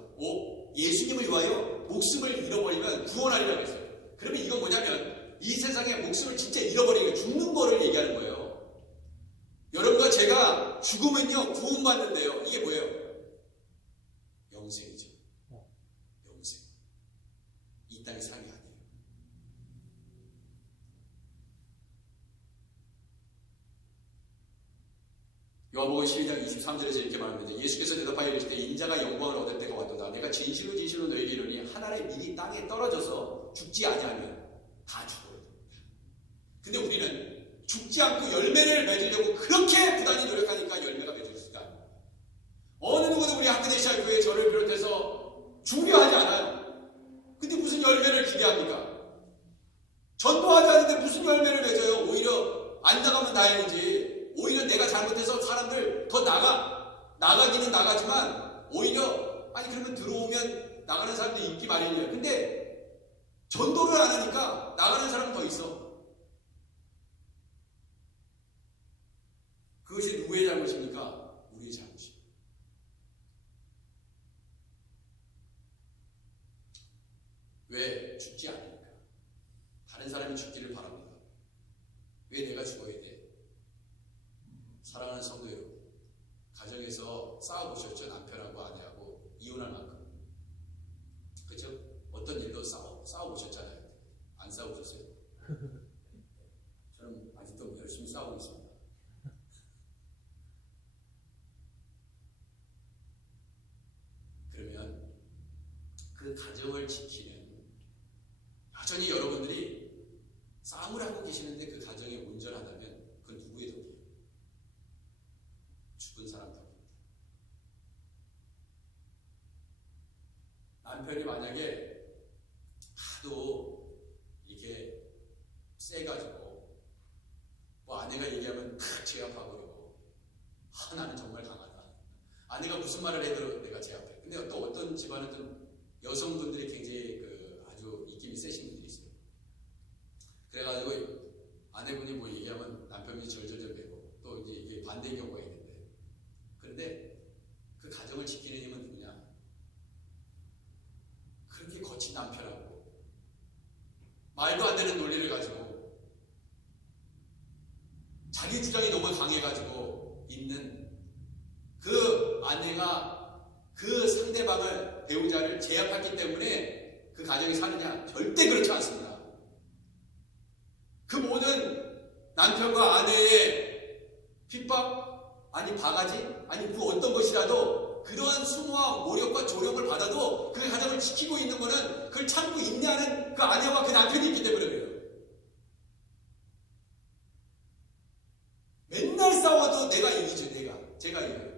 예수님을 위하여 목숨을 잃어버리면 구원하리라고 했어요. 그러면 이건 뭐냐면 이 세상에 목숨을 진짜 잃어버리니까 죽는 거를 얘기하는 거예요. 여러분과 제가 죽으면요 구원받는데요. 이게 뭐예요? 영생이죠. 영생. 이 땅의 삶이 아니에요. 요한복음 12장 23절에서 이렇게 말합니다. 예수께서 대답하여 이르시되 인자가 영광을 얻을 때가 왔도다. 내가 진실로 진실로 너희에게 이르노니 한 알의 밀이 땅에 떨어져서 죽지 아니하면 다 죽어요. 근데 우리는 죽지 않고 열매를 맺으려고 그렇게 부단히 노력하니까 열매가 맺어지지가 않아요. 어느 누구도 우리 하크네시아 교회 저를 비롯해서 중요하지 않아요. 근데 무슨 열매를 기대합니까? 전도하지 않는데 무슨 열매를 맺어요? 오히려 안 나가면 다행이지. 오히려 내가 잘못해서 사람들 더 나가기는 나가지만 오히려 그러면 들어오면 나가는 사람도 인기 마련이에요. 근데 전도를 안 하니까 나가는 사람은 더 있어. 그것이 누구의 잘못입니까? 우리의 잘못입니다. 왜? 죽지 않으니까. 다른 사람이 죽기를 바랍니다. 왜 내가 죽어야 돼? 사랑하는 성도 여러분, 가정에서 싸워보셨죠? 남편하고 아내하고 이혼할 만큼. 그렇죠? 어떤 일도 싸워보셨잖아요. 안 싸워보셨어요? 저는 아직도 열심히 싸우고 있습니다. 그러면 그 가정을 지키는, 여전히 여러분들이 싸움을 하고 계시는데 그 가정이 온전하다면 그건 누구의 덕이에요? 죽은 사람 덕입니다. 남편이 만약에 하도 이렇게 세가지고 아내가 얘기하면 탁 제압하고 나는 정말 강하다. 아내가 무슨 말을 해도 내가 제압해. 근데 또 어떤 집안은 좀 여성분들이 굉장히 아주 입김이 세신 분들이 있어요. 그래가지고 아내분이 뭐 얘기하면 남편이 절절절 매고 또 이제 이게 반대의 경우가 있는데, 그런데 그 가정을 지키는 힘은 누구냐? 그렇게 거친 남편하고 말도 안 되는 논리를 가지고 자기 주장이 너무 강해가지고 있는 그 아내가 그 상대방을, 배우자를 제압했기 때문에 그 가정이 사느냐? 절대 그렇지 않습니다. 그 모든 남편과 아내의 핍박, 바가지, 그 어떤 것이라도 그러한 수모와 모력과 조력을 받아도 그 가정을 지키고 있는 것은 그걸 참고 인내하는 그 아내와 그 남편이 있기 때문에 그래요. 맨날 싸워도 내가 이기죠. 제가 이겨요.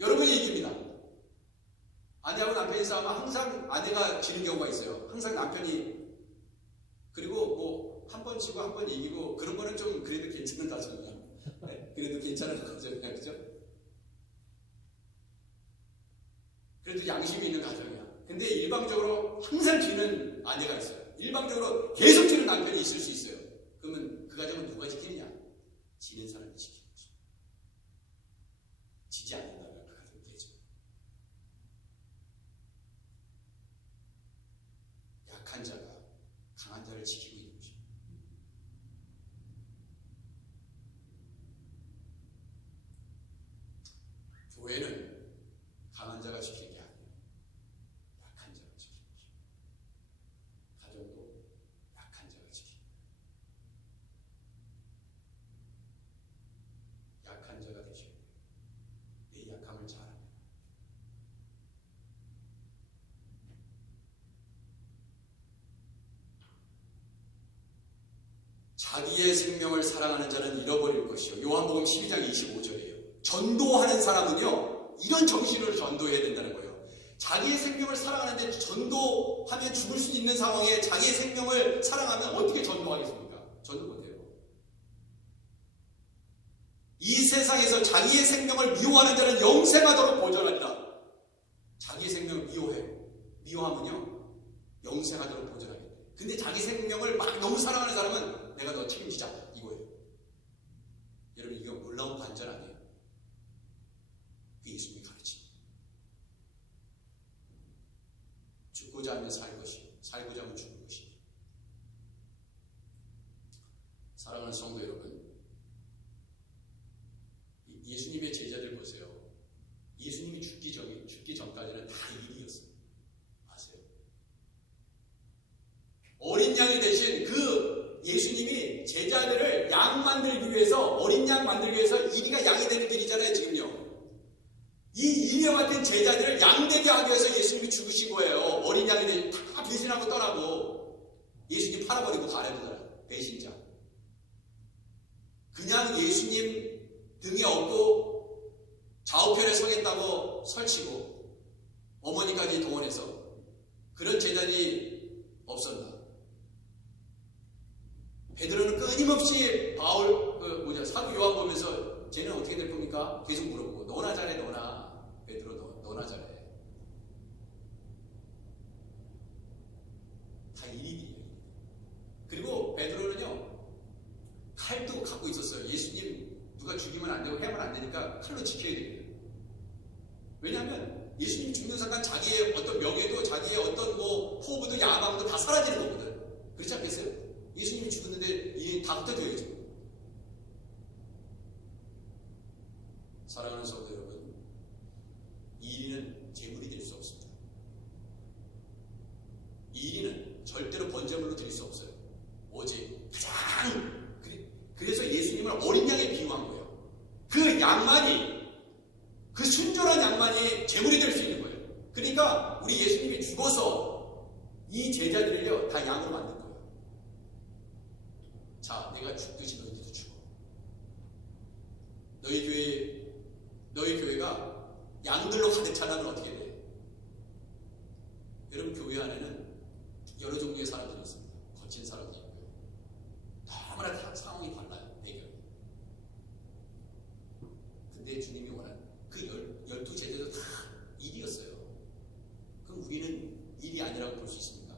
여러분이 이깁니다. 아내하고 남편이 싸우면 항상 아내가 지는 경우가 있어요. 항상 남편이. 그리고 한 번 지고 한 번 이기고 그런 거는 좀 그래도 괜찮은 가정이야. 네? 그래도 괜찮은 가정이야. 그죠? 그래도 양심이 있는 가정이야. 근데 일방적으로 항상 지는 아내가 있어요. 일방적으로 계속 지는 남편이 있을 수 있어요. 그러면 그 가정은 누가 지키느냐? 지는 사람이 지키는 거죠. 지지 않는다면 그 가정이 깨져. 약한 자가 강한 자를 지키고 있는 것입니다. 교회는 강한 자가 지키는 게 아니에요. 약한 자가 지키는 것입니다. 가정도 약한 자가 지키는 거예요. 약한 자가 되셔야 돼요. 내 약함을 잘 알아요. 자기의 생명을 사랑하는 자는 잃어버릴 것이요. 요한복음 12장 25절이에요. 전도하는 사람은요, 이런 정신으로 전도해야 된다는 거예요. 자기의 생명을 사랑하는데 전도하면 죽을 수 있는 상황에 자기의 생명을 사랑하면 어떻게 전도하겠습니까? 전도 못해요. 이 세상에서 자기의 생명을 미워하는 자는 영생하도록 보존하리라. 자기의 생명을 미워해요. 미워하면요, 영생하도록 보존하겠다. 근데 자기 생명을 막 너무 사랑하는 사람은 내가 너 책임지자 이거예요. 여러분, 이거 놀라운 반전 아니에요? 그게 예수님이 가르칩니다. 죽고자 하면 살 것이, 살고자 하면 죽을 것이. 사랑하는 성도 여러분, 예수님의 제자들 보세요. 예수님이 죽기 전까지는 다 일이었어요. 아세요? 어린 양이 대신 그 예수님이 제자들을 양 만들기 위해서, 어린 양 만들기 위해서 이리가 양이 되는 길이잖아요, 지금요. 이 이리와 같은 제자들을 양 되게 하기 위해서 예수님이 죽으신 거예요. 어린 양이 다 배신하고 떠나고 예수님 팔아버리고 가려두더라. 배신자. 그냥 예수님 등에 업고 좌우편에 서겠다고 설치고 어머니까지 동원해서 그런 제자들이 없었나? 베드로는 끊임없이 사도 요한 보면서 쟤는 어떻게 될 겁니까? 계속 물어보고, 너나 잘해, 너나. 베드로, 너나 잘해. 다 일이에요. 그리고 베드로는요, 칼도 갖고 있었어요. 예수님 누가 죽이면 안 되고 해하면 안 되니까 칼로 지켜야 됩니다. 왜냐하면 예수님 죽는 순간 자기의 어떤 명예도, 자기의 어떤 포부도 야망도 다 사라지는 거거든. 그렇지 않겠어요? 예수님이 죽었는데 이 다 흩어져야죠. 사랑하는 성도 여러분, 이 일은 재물이 될 수 없습니다. 이 일은 절대로 번제물로 드릴 수 없어요. 오직 가장 그래서 예수님을 어린 양에 비유한 거예요. 그 양만이, 그 순전한 양만이 재물이 될 수 있는 거예요. 그러니까 우리 예수님이 죽어서 이 제자들을요 다 양으로 만든 거예요. 자, 내가 죽듯이 너희들도 죽어. 너희 교회가 양들로 가득 차면 어떻게 돼? 여러분, 교회 안에는 여러 종류의 사람들이 있습니다. 거친 사람들이 있고요. 너무나 다 상황이 달라요, 배경이. 근데 주님이 원하는 그 12 제자도 다 일이었어요. 그럼 우리는 일이 아니라고 볼 수 있습니까?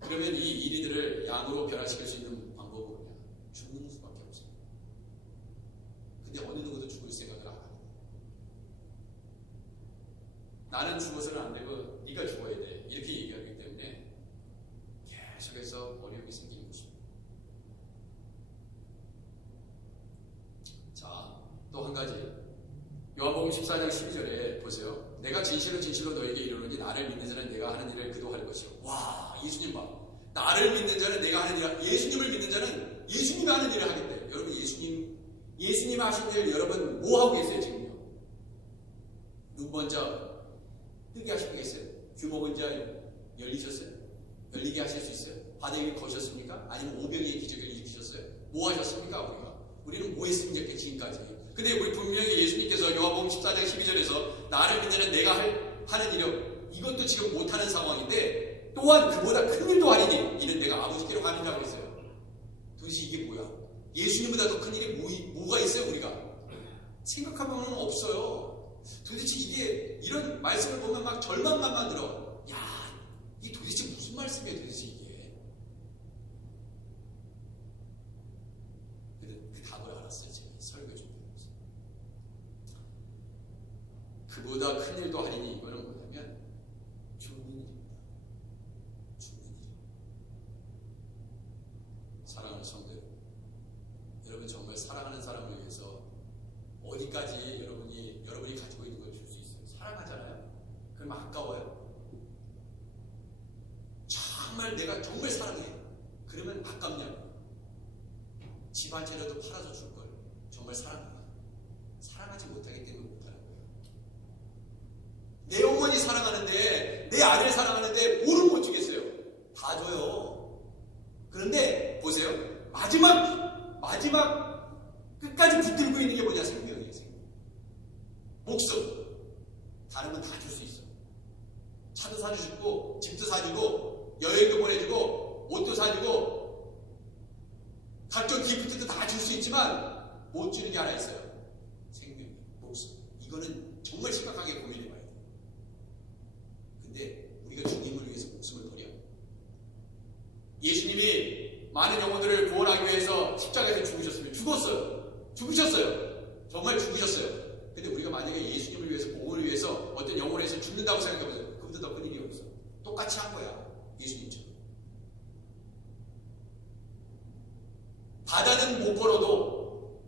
그러면 이 일이들을 양으로 변화시킬 수 있는 방법은 뭐냐? 죽는 수밖에 없습니다. 근데 어느 누구도 죽을 생각을 안 합니다. 나는 죽어서는 안 되고 네가 죽어야 돼, 이렇게 얘기하기 때문에 계속해서 어려움이 생기는 것입니다. 자, 또 한 가지, 요한복음 14장 12절에 보세요. 내가 진실로 진실로 너에게 이르노니 나를 믿는 자는 내가 하는 일을 그도 할 것이요. 와, 예수님 봐. 나를 믿는 자는 내가 하는 일, 예수님을 믿는 자는 예수님이 하는 일을 하겠대요. 여러분, 예수님 하신 일 여러분 뭐 하고 계세요 지금요? 눈 번쩍 뜨게 하시고 계세요? 귀 먹은 자 열리셨어요? 열리게 하실 수 있어요? 바닥에 거셨습니까? 아니면 오병이의 기적을 일으키셨어요? 뭐 하셨습니까? 우리는 뭐 했습니까? 지금까지. 근데 우리 분명히 예수님께서 요한복음 14장 12절에서 나를 믿는 내가 하는 일은 이것도 지금 못하는 상황인데 또한 그보다 큰 일도 하리니 이는 내가 아버지께로 가느냐고 했어요. 도대체 이게 뭐야? 예수님보다 더 큰 일이 뭐가 있어요? 우리가 생각하면 없어요. 도대체 이게 이런 말씀을 보면 막 절망만 만들어. 야, 이게 도대체 무슨 말씀이에요? 도대체 이게. 그 답을 알았어요. 제가 설교 준비하면서. 그보다 큰 일도 하리니 이거는 뭐냐면 내가 정말 사랑해. 그러면 아깝냐고. 집 한 채라도 팔아서 줄 걸. 정말 사랑하나? 사랑하지 못하기 때문에 못하는 거예요. 내 어머니 사랑하는데, 내 아들 사랑하는데 뭐를 못 주겠어요? 다 줘요. 그런데 보세요. 마지막 끝까지 붙들고 있는 게 뭐냐? 생명이에요. 생명. 목숨. 다른 건 다 줄 수 있어. 차도 사주고, 집도 사주고, 여행도 보내주고, 옷도 사주고, 각종 기프트도 다 줄 수 있지만 못 주는 게 하나 있어요. 생명, 목숨. 이거는 정말 심각하게 고민해봐야 돼요. 근데 우리가 주님을 위해서 목숨을 버려. 예수님이 많은 영혼들을 구원하기 위해서 십자가에서 죽으셨으면 죽으셨어요. 정말 죽으셨어요. 근데 우리가 만약에 예수님을 위해서, 복음을 위해서 어떤 영혼을 위해서 죽는다고 생각해보세요. 그것도 더 큰 일이 없어. 똑같이 한 거야. 예수님처럼. 바다는 못 걸어도,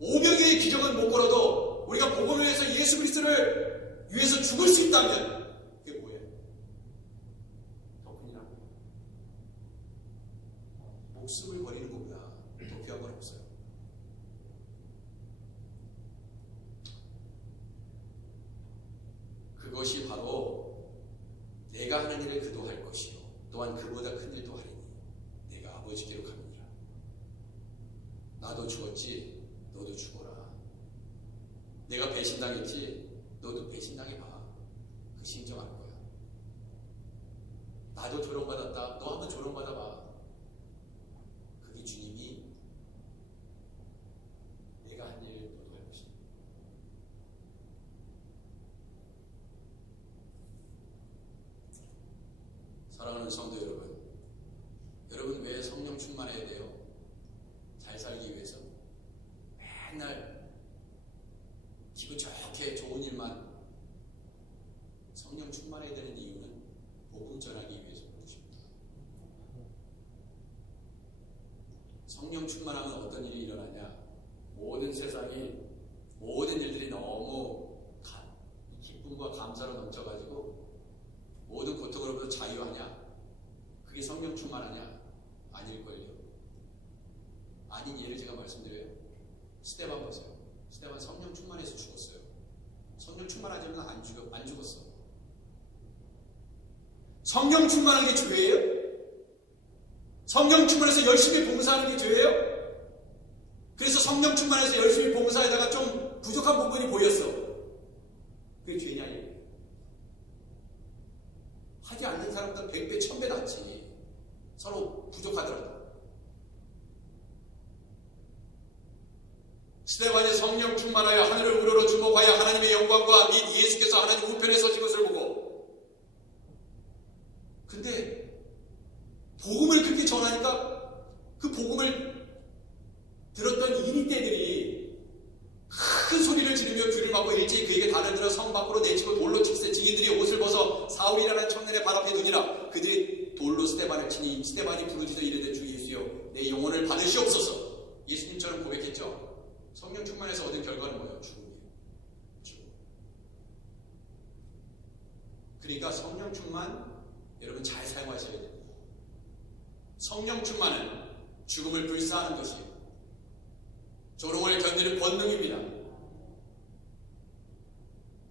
오병이의 기적은 못 걸어도 우리가 복음을 위해서 예수 그리스도를 위해서 죽을 수 있다면 그게 뭐예요? 더 큰일이라고. 목숨을 버리는 것보다 더 귀한 건 없어요. 그것이 바로 내가 하는 일을 그도 할 것이요 또한 그보다 큰 일도 하리니 내가 아버지께로 갑니다. 나도 죽었지 너도 죽어라. 내가 배신당했지 너도 배신당해봐. 그 심정 알 거야. 나도 조롱받았다. 너 한번 조롱받아봐. 그게 주님이 내가 한 일을 너도 할 것이다. 사랑하는 성도 여러분 왜 성령 충만해야 돼요? 잘 살기 위해서 맨날 기분 좋게 좋은 일만. 성령 충만해야 되는 이유는 복음 전하기 위해서 그렇습니다. 성령 충만하면 어떤 일이 일어나냐? 모든 세상이, 모든 일들이 너무 기쁨과 감사로 넘쳐가지고 모든 고통으로부터 자유하냐? 그게 성령 충만하냐? 아닐걸요. 아닌 예를 제가 말씀드려요. 스데반 보세요. 스데반 성령 충만해서 죽었어요. 성령 충만하지만 안 죽었어. 성령 충만한 게 죄예요? 성령 충만해서 열심히 봉사하는 게 죄예요? 그래서 성령 충만해서 열심히 봉사에다가 좀 부족한 부분이 보였어. 그게 죄냐 이거예요. 하지 않는 사람보다 100배, 1000배 낫지. 서로 부족하더라도. 스데반이 성령 충만하여 하늘을 우러러 주목하여 하나님의 영광과 및 예수께서 하나님 우편에 서신 것을 보고. 근데 복음을 그렇게 전하니까 그 복음을 들었던 이니떼들이 큰 소리를 지르며 귀를 막고 일제히 그에게 단을 들어 성 밖으로 내치고 돌로 칠세 증인들이 옷을 벗어 사울이라는 청년의 발 앞에 두니라. 그들이 돌로 스데반을 치니 스데반이 부르짖어 이르되 주 예수여 내 영혼을 받으시옵소서. 예수님처럼 고백했죠. 성령 충만해서 얻은 결과는 뭐예요? 죽음이에요. 죽음. 그러니까 성령 충만 여러분 잘 사용하셔야 됩니다. 성령 충만은 죽음을 불사하는 것이에요. 조롱을 견디는 본능입니다.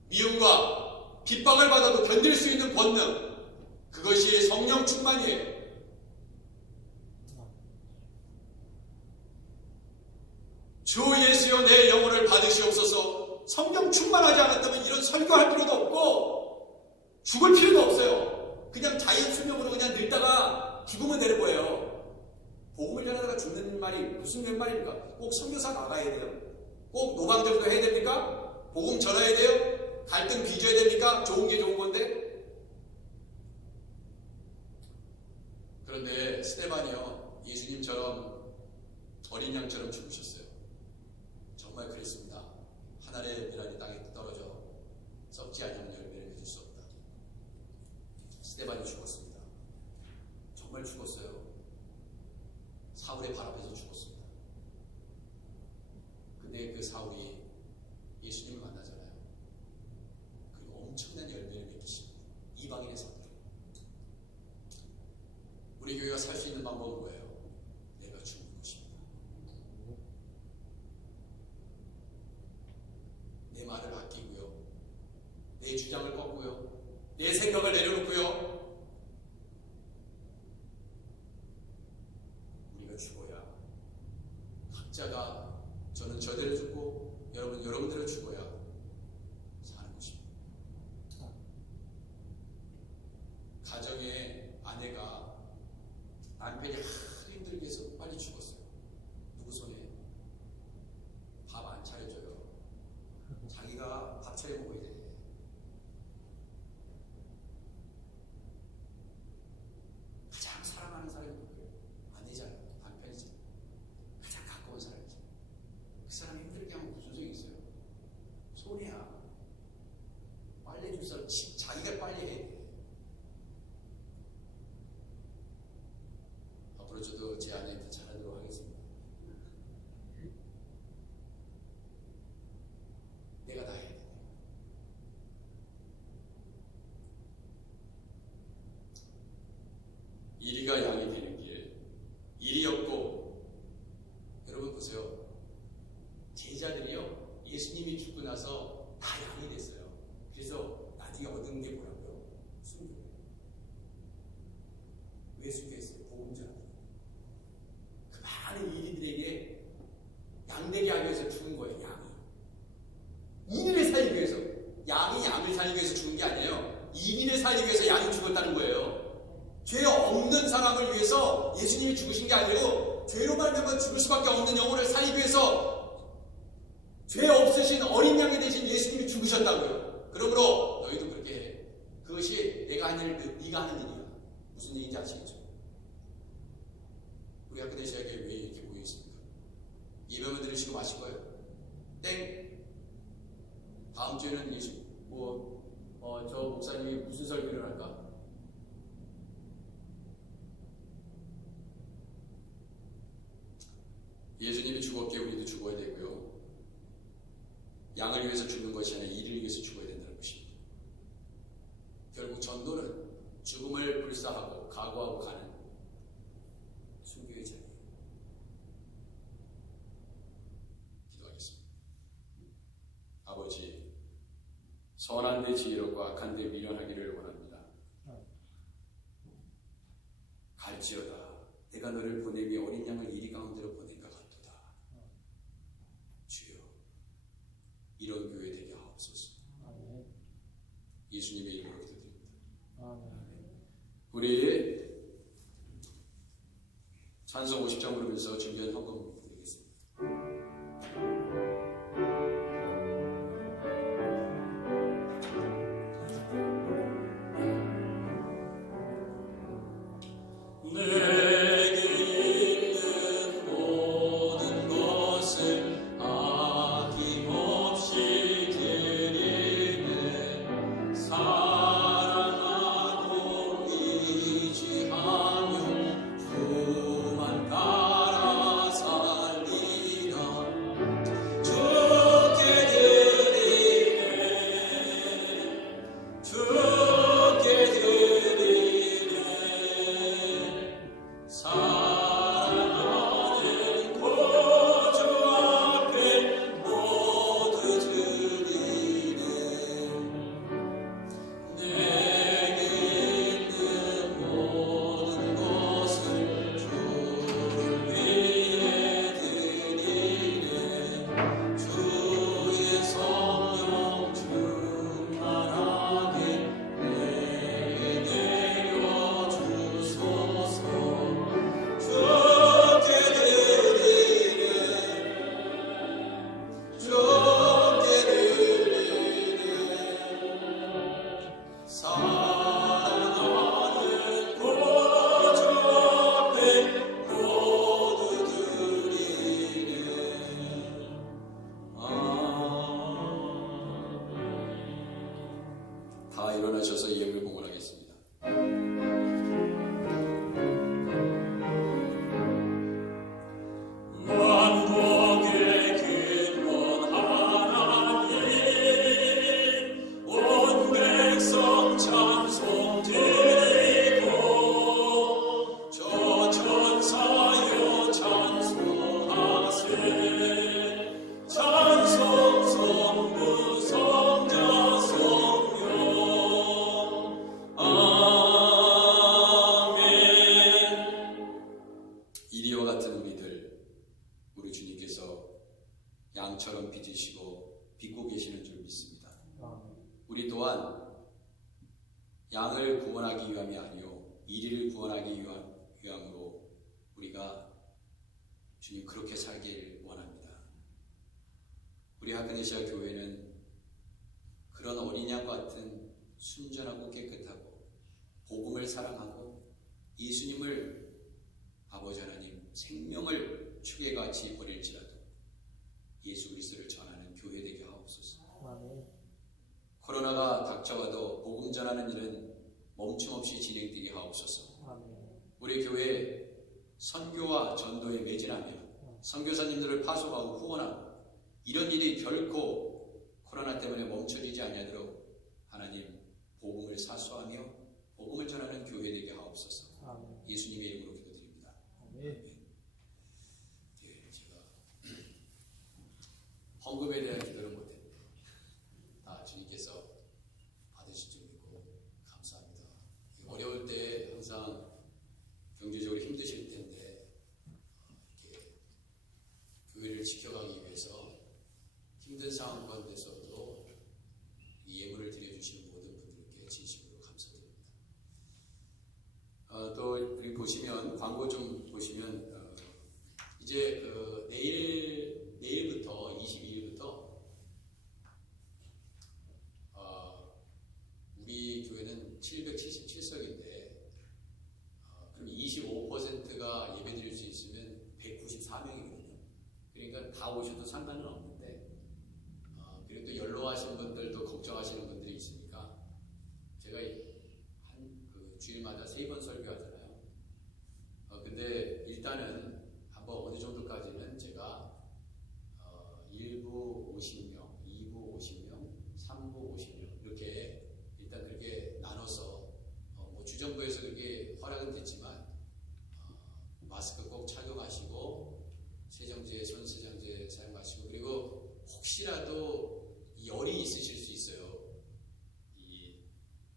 미움과 핍박을 받아도 견딜 수 있는 본능, 그것이 성령 충만이에요. 주 예수여 내 영혼을 받으시옵소서. 성령 충만하지 않았다면 이런 설교할 필요도 없고 죽을 필요도 없어요. 그냥 자연 수명으로 그냥 늙다가 죽으면 되는 거예요. 복음을 전하다가 죽는 말이 무슨 말입니까? 꼭 선교사 나가야 돼요? 꼭 노방정도 해야 됩니까? 복음 전해야 돼요? 갈등 빚어야 됩니까? 좋은 게 좋은 건데? 그런데 스데반이요 예수님처럼 어린 양처럼 죽으셨어요. 정말 그랬습니다. 하늘의 미랄이 땅에 떨어져 썩지 아니하는 열매를 맺을 수 없다. 스데반이 죽었습니다. 정말 죽었어요. 사울의 발 앞에서 죽었습니다. 근데 그 사울이 예수님을 만나잖아요. 그리고 엄청난 열매를 맺으십니다. 이방인의 사도. 살 수 있는 방법은 뭐예요? 내가 죽는 것입니다. 내 말을 아끼고요, 내 주장을 꺾고요, 내 생각을 내려놓고요, 우리가 죽어야, 각자가 저는 저대로 죽고 여러분대로 죽어야 사는 것입니다. 가정의 아내가 남편이 하도 힘들게 해서 빨리 죽었어요. 누구 손에? 밥 안 차려줘요. 자기가 밥 차려 먹어야 돼. 가장 사랑하는 사람이 누구예요? 아내잖아요. 남편이잖아요. 가장 가까운 사람이잖아요. 그 사람 힘들게 하면 무슨 소용이 있어요? 손해야. 빨리 줄 사람, 자기가 빨리 해야 돼. 앞으로 저도 제 아내한테 잘하도록 하겠습니다. 내가 다 해야 돼. 이리가 양이 되는 길, 일이 없고. 여러분 보세요. 제자들이요, 예수님이 죽고 나서 다 양이 됐어요. 그래서 나중에 얻은 게 뭐라고요? 순교예요. 왜 순교했어요? 복음 전하고. 그 많은 이리들에게 양되게 하기 위해서 죽은 거예요. 양이 이리를 살리기 위해서. 양이 양을 살리기 위해서 죽은 게 아니에요. 이리를 살리기 위해서 양이 죽었다는 거예요. 죄 없는 사람을 위해서 예수님이 죽으신 게 아니고, 죄로 말미암아 죽을 수밖에 없는 영혼을 살리기 위해서 죄 없으신 어린 양이 되신 예수님이 죽으셨다고요. 그러므로 너희도 그렇게 해. 그것이 내가 하는 일, 네가 하는 일이야. 무슨 일인지 아시겠죠? 우리 학교 대시학에 왜 이렇게 모여 있습니까? 예배만 들으시고 마신 거예요? 땡. 다음 주에는 예수 저 목사님이 무슨 설교를 할까? 예수님이 죽었기에 우리도 죽어야 되고요. 양을 위해서 죽는 것이 아니라 이를 위해서 죽어야 된다는 것입니다. 결국 전도는 죽음을 불사하고 각오하고 가는 순교의 자리예요. 기도하겠습니다. 아버지, 선한 데 지혜롭고 악한 데 미련하기를 원합니다. 갈지어다 내가 너를 보내기 어린 양을 이리 가운데로 보낸 것 같도다. 주여, 이런 교회 되게 하옵소서. 예수님의 이름으로 기도드립니다. 우리 찬송 50장 부르면서 준비한 헌금 드리겠습니다. 다 일어나셔서 이 예물을 봉헌하겠습니다. 온 백성 찬송 드리고 또한 양을 구원하기 위함이 아니요 이리를 구원하기 위함으로 우리가 주님 그렇게 살기를 원합니다. 우리 하그네시아 교회는 그런 어린 양 같은 순전하고 깨끗하고 복음을 사랑하고 예수님을 아버지 하나님 생명을 축에같이 버릴지라도 예수 그리스도를 전하는 교회 되게 하옵소서. 아멘. 코로나가 닥쳐와도 복음 전하는 일은 멈춤없이 진행되게 하옵소서. 아멘. 우리 교회 선교와 전도에 매진하며 선교사님들을 파송하고 후원하고 이런 일이 결코 코로나 때문에 멈춰지지 아니하도록 하나님 복음을 사수하며 복음을 전하는 교회 되게 하옵소서. 아멘. 예수님의 이름으로 기도드립니다. 아멘. 제가 헌금에 대한 기도를 못했는데 다 주님께서 받으실 줄 믿고 감사합니다. 어려울 때 항상 경제적으로 힘드실 텐데 이렇게 교회를 지켜가기 위해서 힘든 상황 가운데서도 이 예물을 드려주시는 모든 분들께 진심으로 감사드립니다. 또 여기 보시면 광고 좀 보시면 이제 내일부터 22일부터 우리 교회는 777석인데 그럼 25%가 예배드릴 수 있으면 194명이거든요. 그러니까 다 오셔도 상관은 없는데 그리고 또 연로하신 분들도 걱정하시는 분들이 있으니까 제가 그 주일마다 3번 설교하잖아요. 근데 일단은 한번 어느 정도까지는 제가 1부 50명, 2부 50명, 3부 50명 이렇게 일단 그렇게 나눠서 뭐 주정부에서 그렇게 허락은 됐지만 마스크 꼭 착용하시고 세정제, 손세정제 사용하시고 그리고 혹시라도 열이 있으실 수 있어요.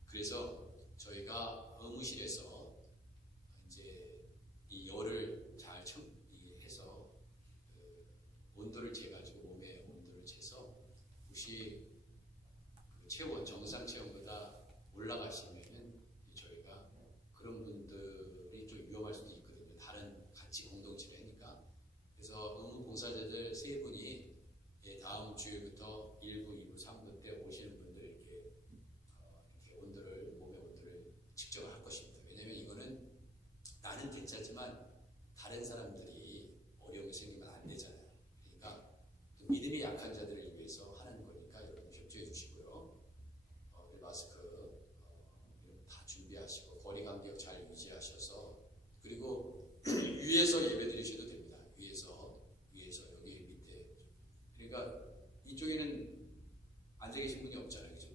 그래서 저희가 의무실에서 이제 이 열을 잘 해서 온도를 재가지고 몸의 온도를 재서 혹시 그 체온 정상 체온보다 올라가시면은 저희가 그런 분들이 좀 위험할 수도 있거든요. 다른 같이 공동체를 하니까. 그래서 의무 봉사자들 3분이 다음 주일부터 1부, 2부, 3부 때 오시는 분들 이렇게 온도를 몸의 온도를 측정을 할 것입니다. 왜냐하면 이거는 나는 괜찮지만 다른 사람들이 어려움이 생기면 안 되잖아요. 그러니까 또 믿음이 약한 자들을 위해서 하는 거니까 여러분 협조해 주시고요. 마스크 다 준비하시고 거리 간격 잘 유지하셔서 그리고 위에서 예배 드리셔도 됩니다. 위에서 여기 밑에 그러니까 이쪽에는 앉아 계신 분이 없잖아요. 그죠?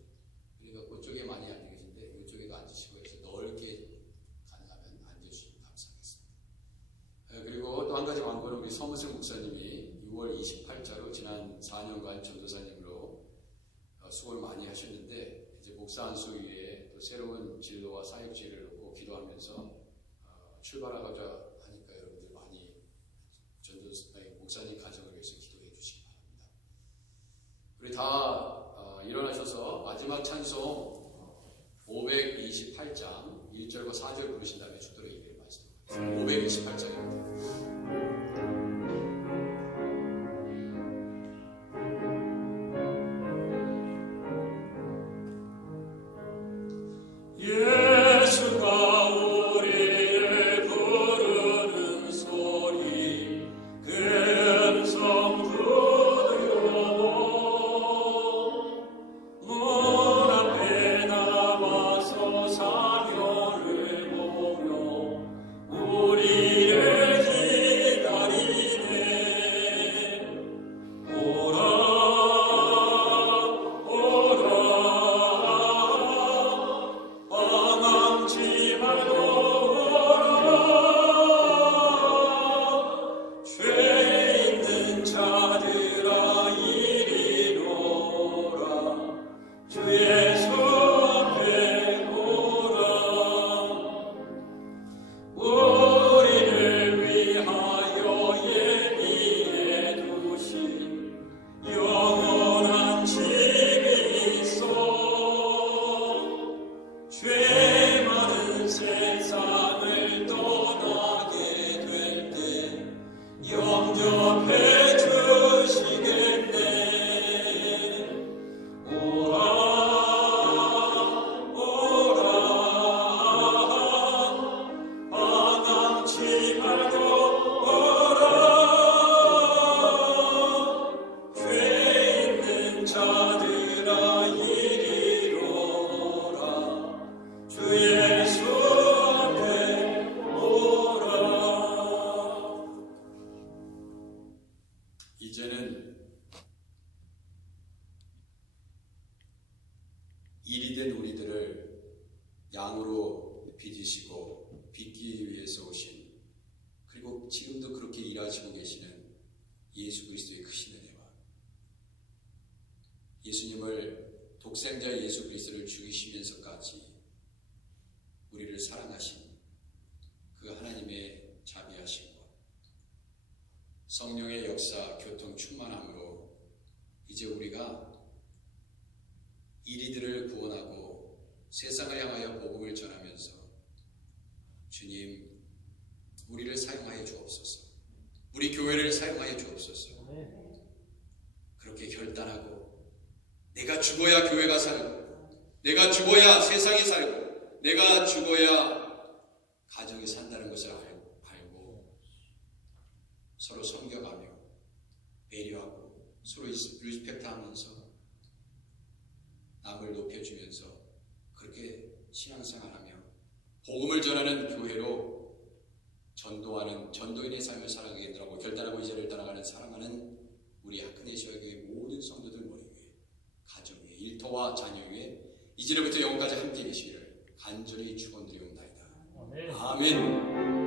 그러니까 그쪽에 많이 앉아 계신데 이쪽에도 앉으시고 해서 넓게 가능하면 앉아주시면 감사하겠습니다. 그리고 또 한 가지 광고는 우리 서무승 목사님이 6월 28자로 지난 4년간 전도사님으로 수고를 많이 하셨는데 이제 목사 안수 위에 또 새로운 진로와 사역 지혜를 놓고 기도하면서 출발하고자 하니까 여러분들 많이 목사님 가정을 위해서 기도해 주시기 바랍니다. 우리 다 일어나셔서 마지막 찬송 528장 1절과 4절 부르신 다음에 축도를 얘기를 말씀드립니다. 528장입니다. 우리를 기다리 일이 된 우리들을 양으로 빚으시고 빚기 위해서 오신, 그리고 지금도 그렇게 일하시고 계시는 예수 그리스도의 크신 은혜와 예수님을 독생자 예수 그리스도를 죽이시면서까지 우리를 사랑하신 그 하나님의 자비하심과 성령의 역사, 교통 충만함으로 이제 우리가 이리들을 구원하고 세상을 향하여 복음을 전하면서 주님, 우리를 사용하여 주옵소서. 우리 교회를 사용하여 주옵소서. 그렇게 결단하고 내가 죽어야 교회가 살고, 내가 죽어야 세상이 살고, 내가 죽어야 가정이 산다는 것을 알고 서로 섬겨가며 배려하고 서로 리스펙트하면서 남을 높여주면서 그렇게 신앙생활하며 복음을 전하는 교회로 전도하는 전도인의 삶을 살아가겠다고 결단하고 이 자리를 떠나가는 사랑하는 우리 하크네시아 교회 모든 성도들 머리 위에, 가정 위에, 일터와 자녀 위에 이제부터 영원까지 함께 계시기를 간절히 축원드리옵나이다. 아멘.